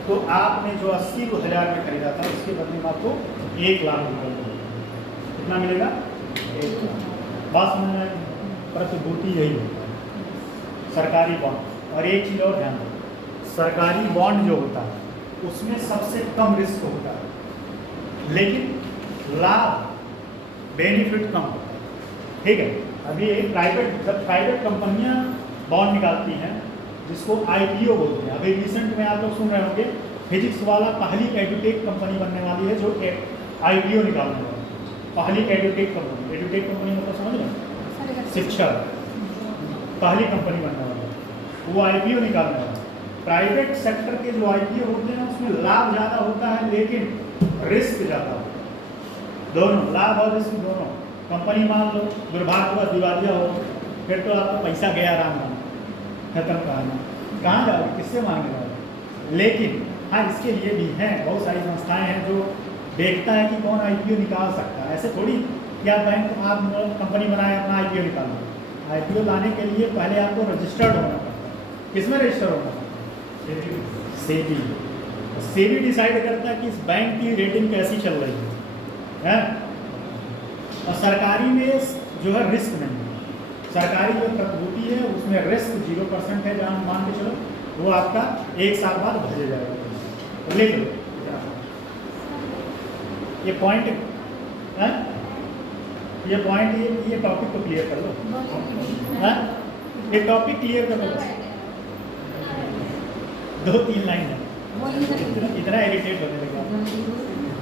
तो आपने जो 80 हज़ार में खरीदा था उसके बदले में आपको 1 लाख रुपए मिलेगा। कितना मिलेगा? 1 लाख। बात समझ में आई? प्रतिभूति यही होता है, सरकारी बॉन्ड। और एक चीज़ और ध्यान रखो, सरकारी बॉन्ड जो होता है उसमें सबसे कम रिस्क होता है, लेकिन लाभ बेनिफिट कम होता है। ठीक है, अभी एक प्राइवेट कंपनियां बॉन्ड निकालती हैं जिसको आईपीओ बोलते हैं। अभी रिसेंट में आप लोग सुन रहे होंगे, फिजिक्स वाला पहली एडुटेक कंपनी बनने वाली है जो आईपीओ निकालने वाली है। पहली एडुटेक कंपनी मतलब समझ रहे हैं, शिक्षा पहली कंपनी बनने वाली है, वो आईपीओ निकालने वाला है। प्राइवेट सेक्टर के जो आईपीओ होते हैं उसमें लाभ ज़्यादा होता है लेकिन रिस्क ज़्यादा होता है। दोनों लाभ और रिस्क दोनों। कंपनी मान लो दुर्भाग्यवश दिवालिया हो, फिर तो आपका पैसा गया आराम नाम खत्म कहानी, कहाँ जाओगे, किससे मांगने जाओगे? लेकिन हाँ, इसके लिए भी हैं बहुत सारी संस्थाएं हैं जो देखता है कि कौन आईपीओ निकाल सकता है। ऐसे थोड़ी कि आप बैंक आप कंपनी बनाए अपना आईपीओ निकाल लो। आईपीओ लाने के लिए पहले आपको रजिस्टर्ड होना पड़ता है। किसमें रजिस्टर होना पड़ता है? सेबी। सेबी डिसाइड करता है कि इस बैंक की रेटिंग कैसी चल रही है। और सरकारी में जो है रिस्क नहीं है। सरकारी जो प्रतिभूति है उसमें रिस्क 0% है, जहाँ मान के चलो वो आपका 1 साल बाद भेजा जाएगा। तो ले लो ये पॉइंट है, ये टॉपिक को क्लियर कर लो है, ये टॉपिक क्लियर कर लो। 2-3 लाइन है, इतना इरिटेट होने लगा।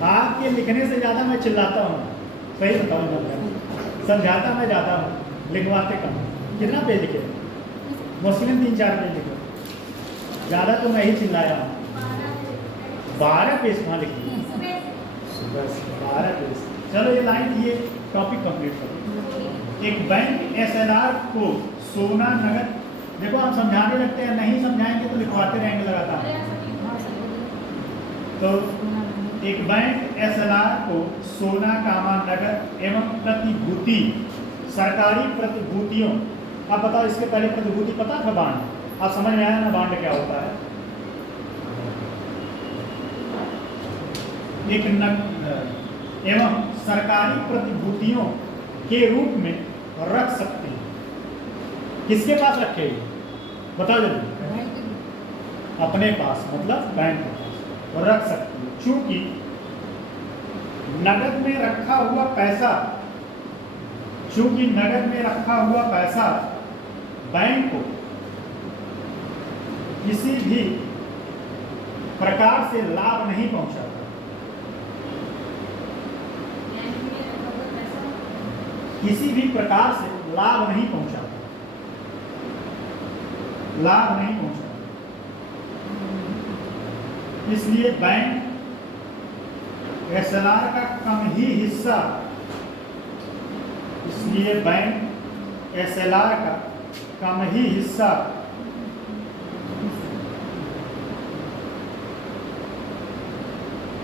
आपके लिखने से ज़्यादा मैं चिल्लाता हूँ, सही बताऊँ मैं, समझाता मैं ज़्यादा हूँ, लिखवाते कम। कितना पेज लिखे? मुस्लिम 3-4 पेज लिखे, ज़्यादा तो मैं ही चिल्लाया हूँ। 12 पेज कहाँ लिखी? बस 12 पेज। चलो ये लाइन, ये टॉपिक कंप्लीट करो। एक बैंक एसएलआर को सोना नगद, देखो हम समझाने लगते हैं, नहीं समझाएंगे तो लिखवाते रहेंगे लगातार। तो एक बैंक एसएलआर को सोना कामा नगद एवं प्रतिभूति, सरकारी प्रतिभूतियों। अब बताओ, इसके पहले प्रतिभूति पता था बांड? अब समझ में आया ना बांड क्या होता है? एक एवं सरकारी प्रतिभूतियों के रूप में रख सकते हैं। किसके पास रखे? बताओ जल्दी। अपने पास मतलब बैंक के पास और रख सकते हैं। चूंकि नगद में रखा हुआ पैसा बैंक को किसी भी प्रकार से लाभ नहीं पहुंचाता। किसी भी प्रकार से लाभ नहीं पहुंचाता। इसलिए बैंक एसएलआर का कम ही हिस्सा,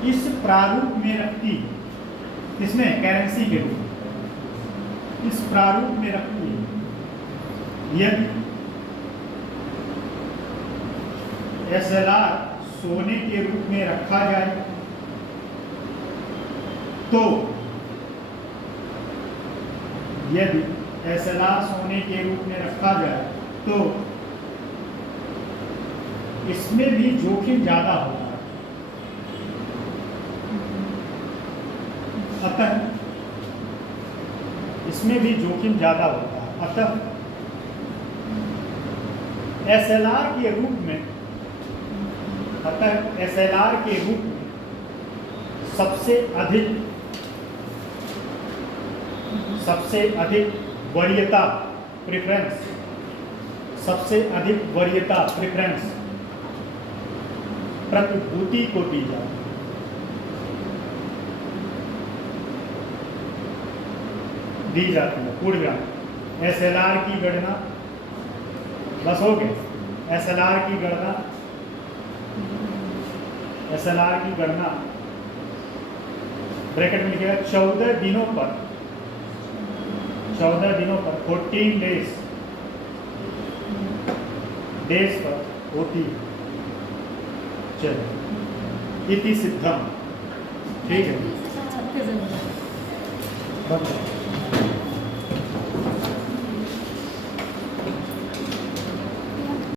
इस प्रारूप में रखती है। इसमें करेंसी के रूप में इस प्रारूप में रखती है। यदि एसएलआर सोने के रूप में रखा जाए तो इसमें भी जोखिम ज्यादा होता है। अतः उसमें भी जोखिम ज़्यादा होता है। अतः SLR के रूप में सबसे अधिक वरीयता प्रेफरेंस प्रतिभूति को दी जाती है। पूर्णविराम। SLR की गणना, बस हो गए। SLR की गणना ब्रैकेट में लिखेगा 14 दिनों पर 14 डेज पर होती है। चलो, इति सिद्धम। ठीक है, 36 बंद।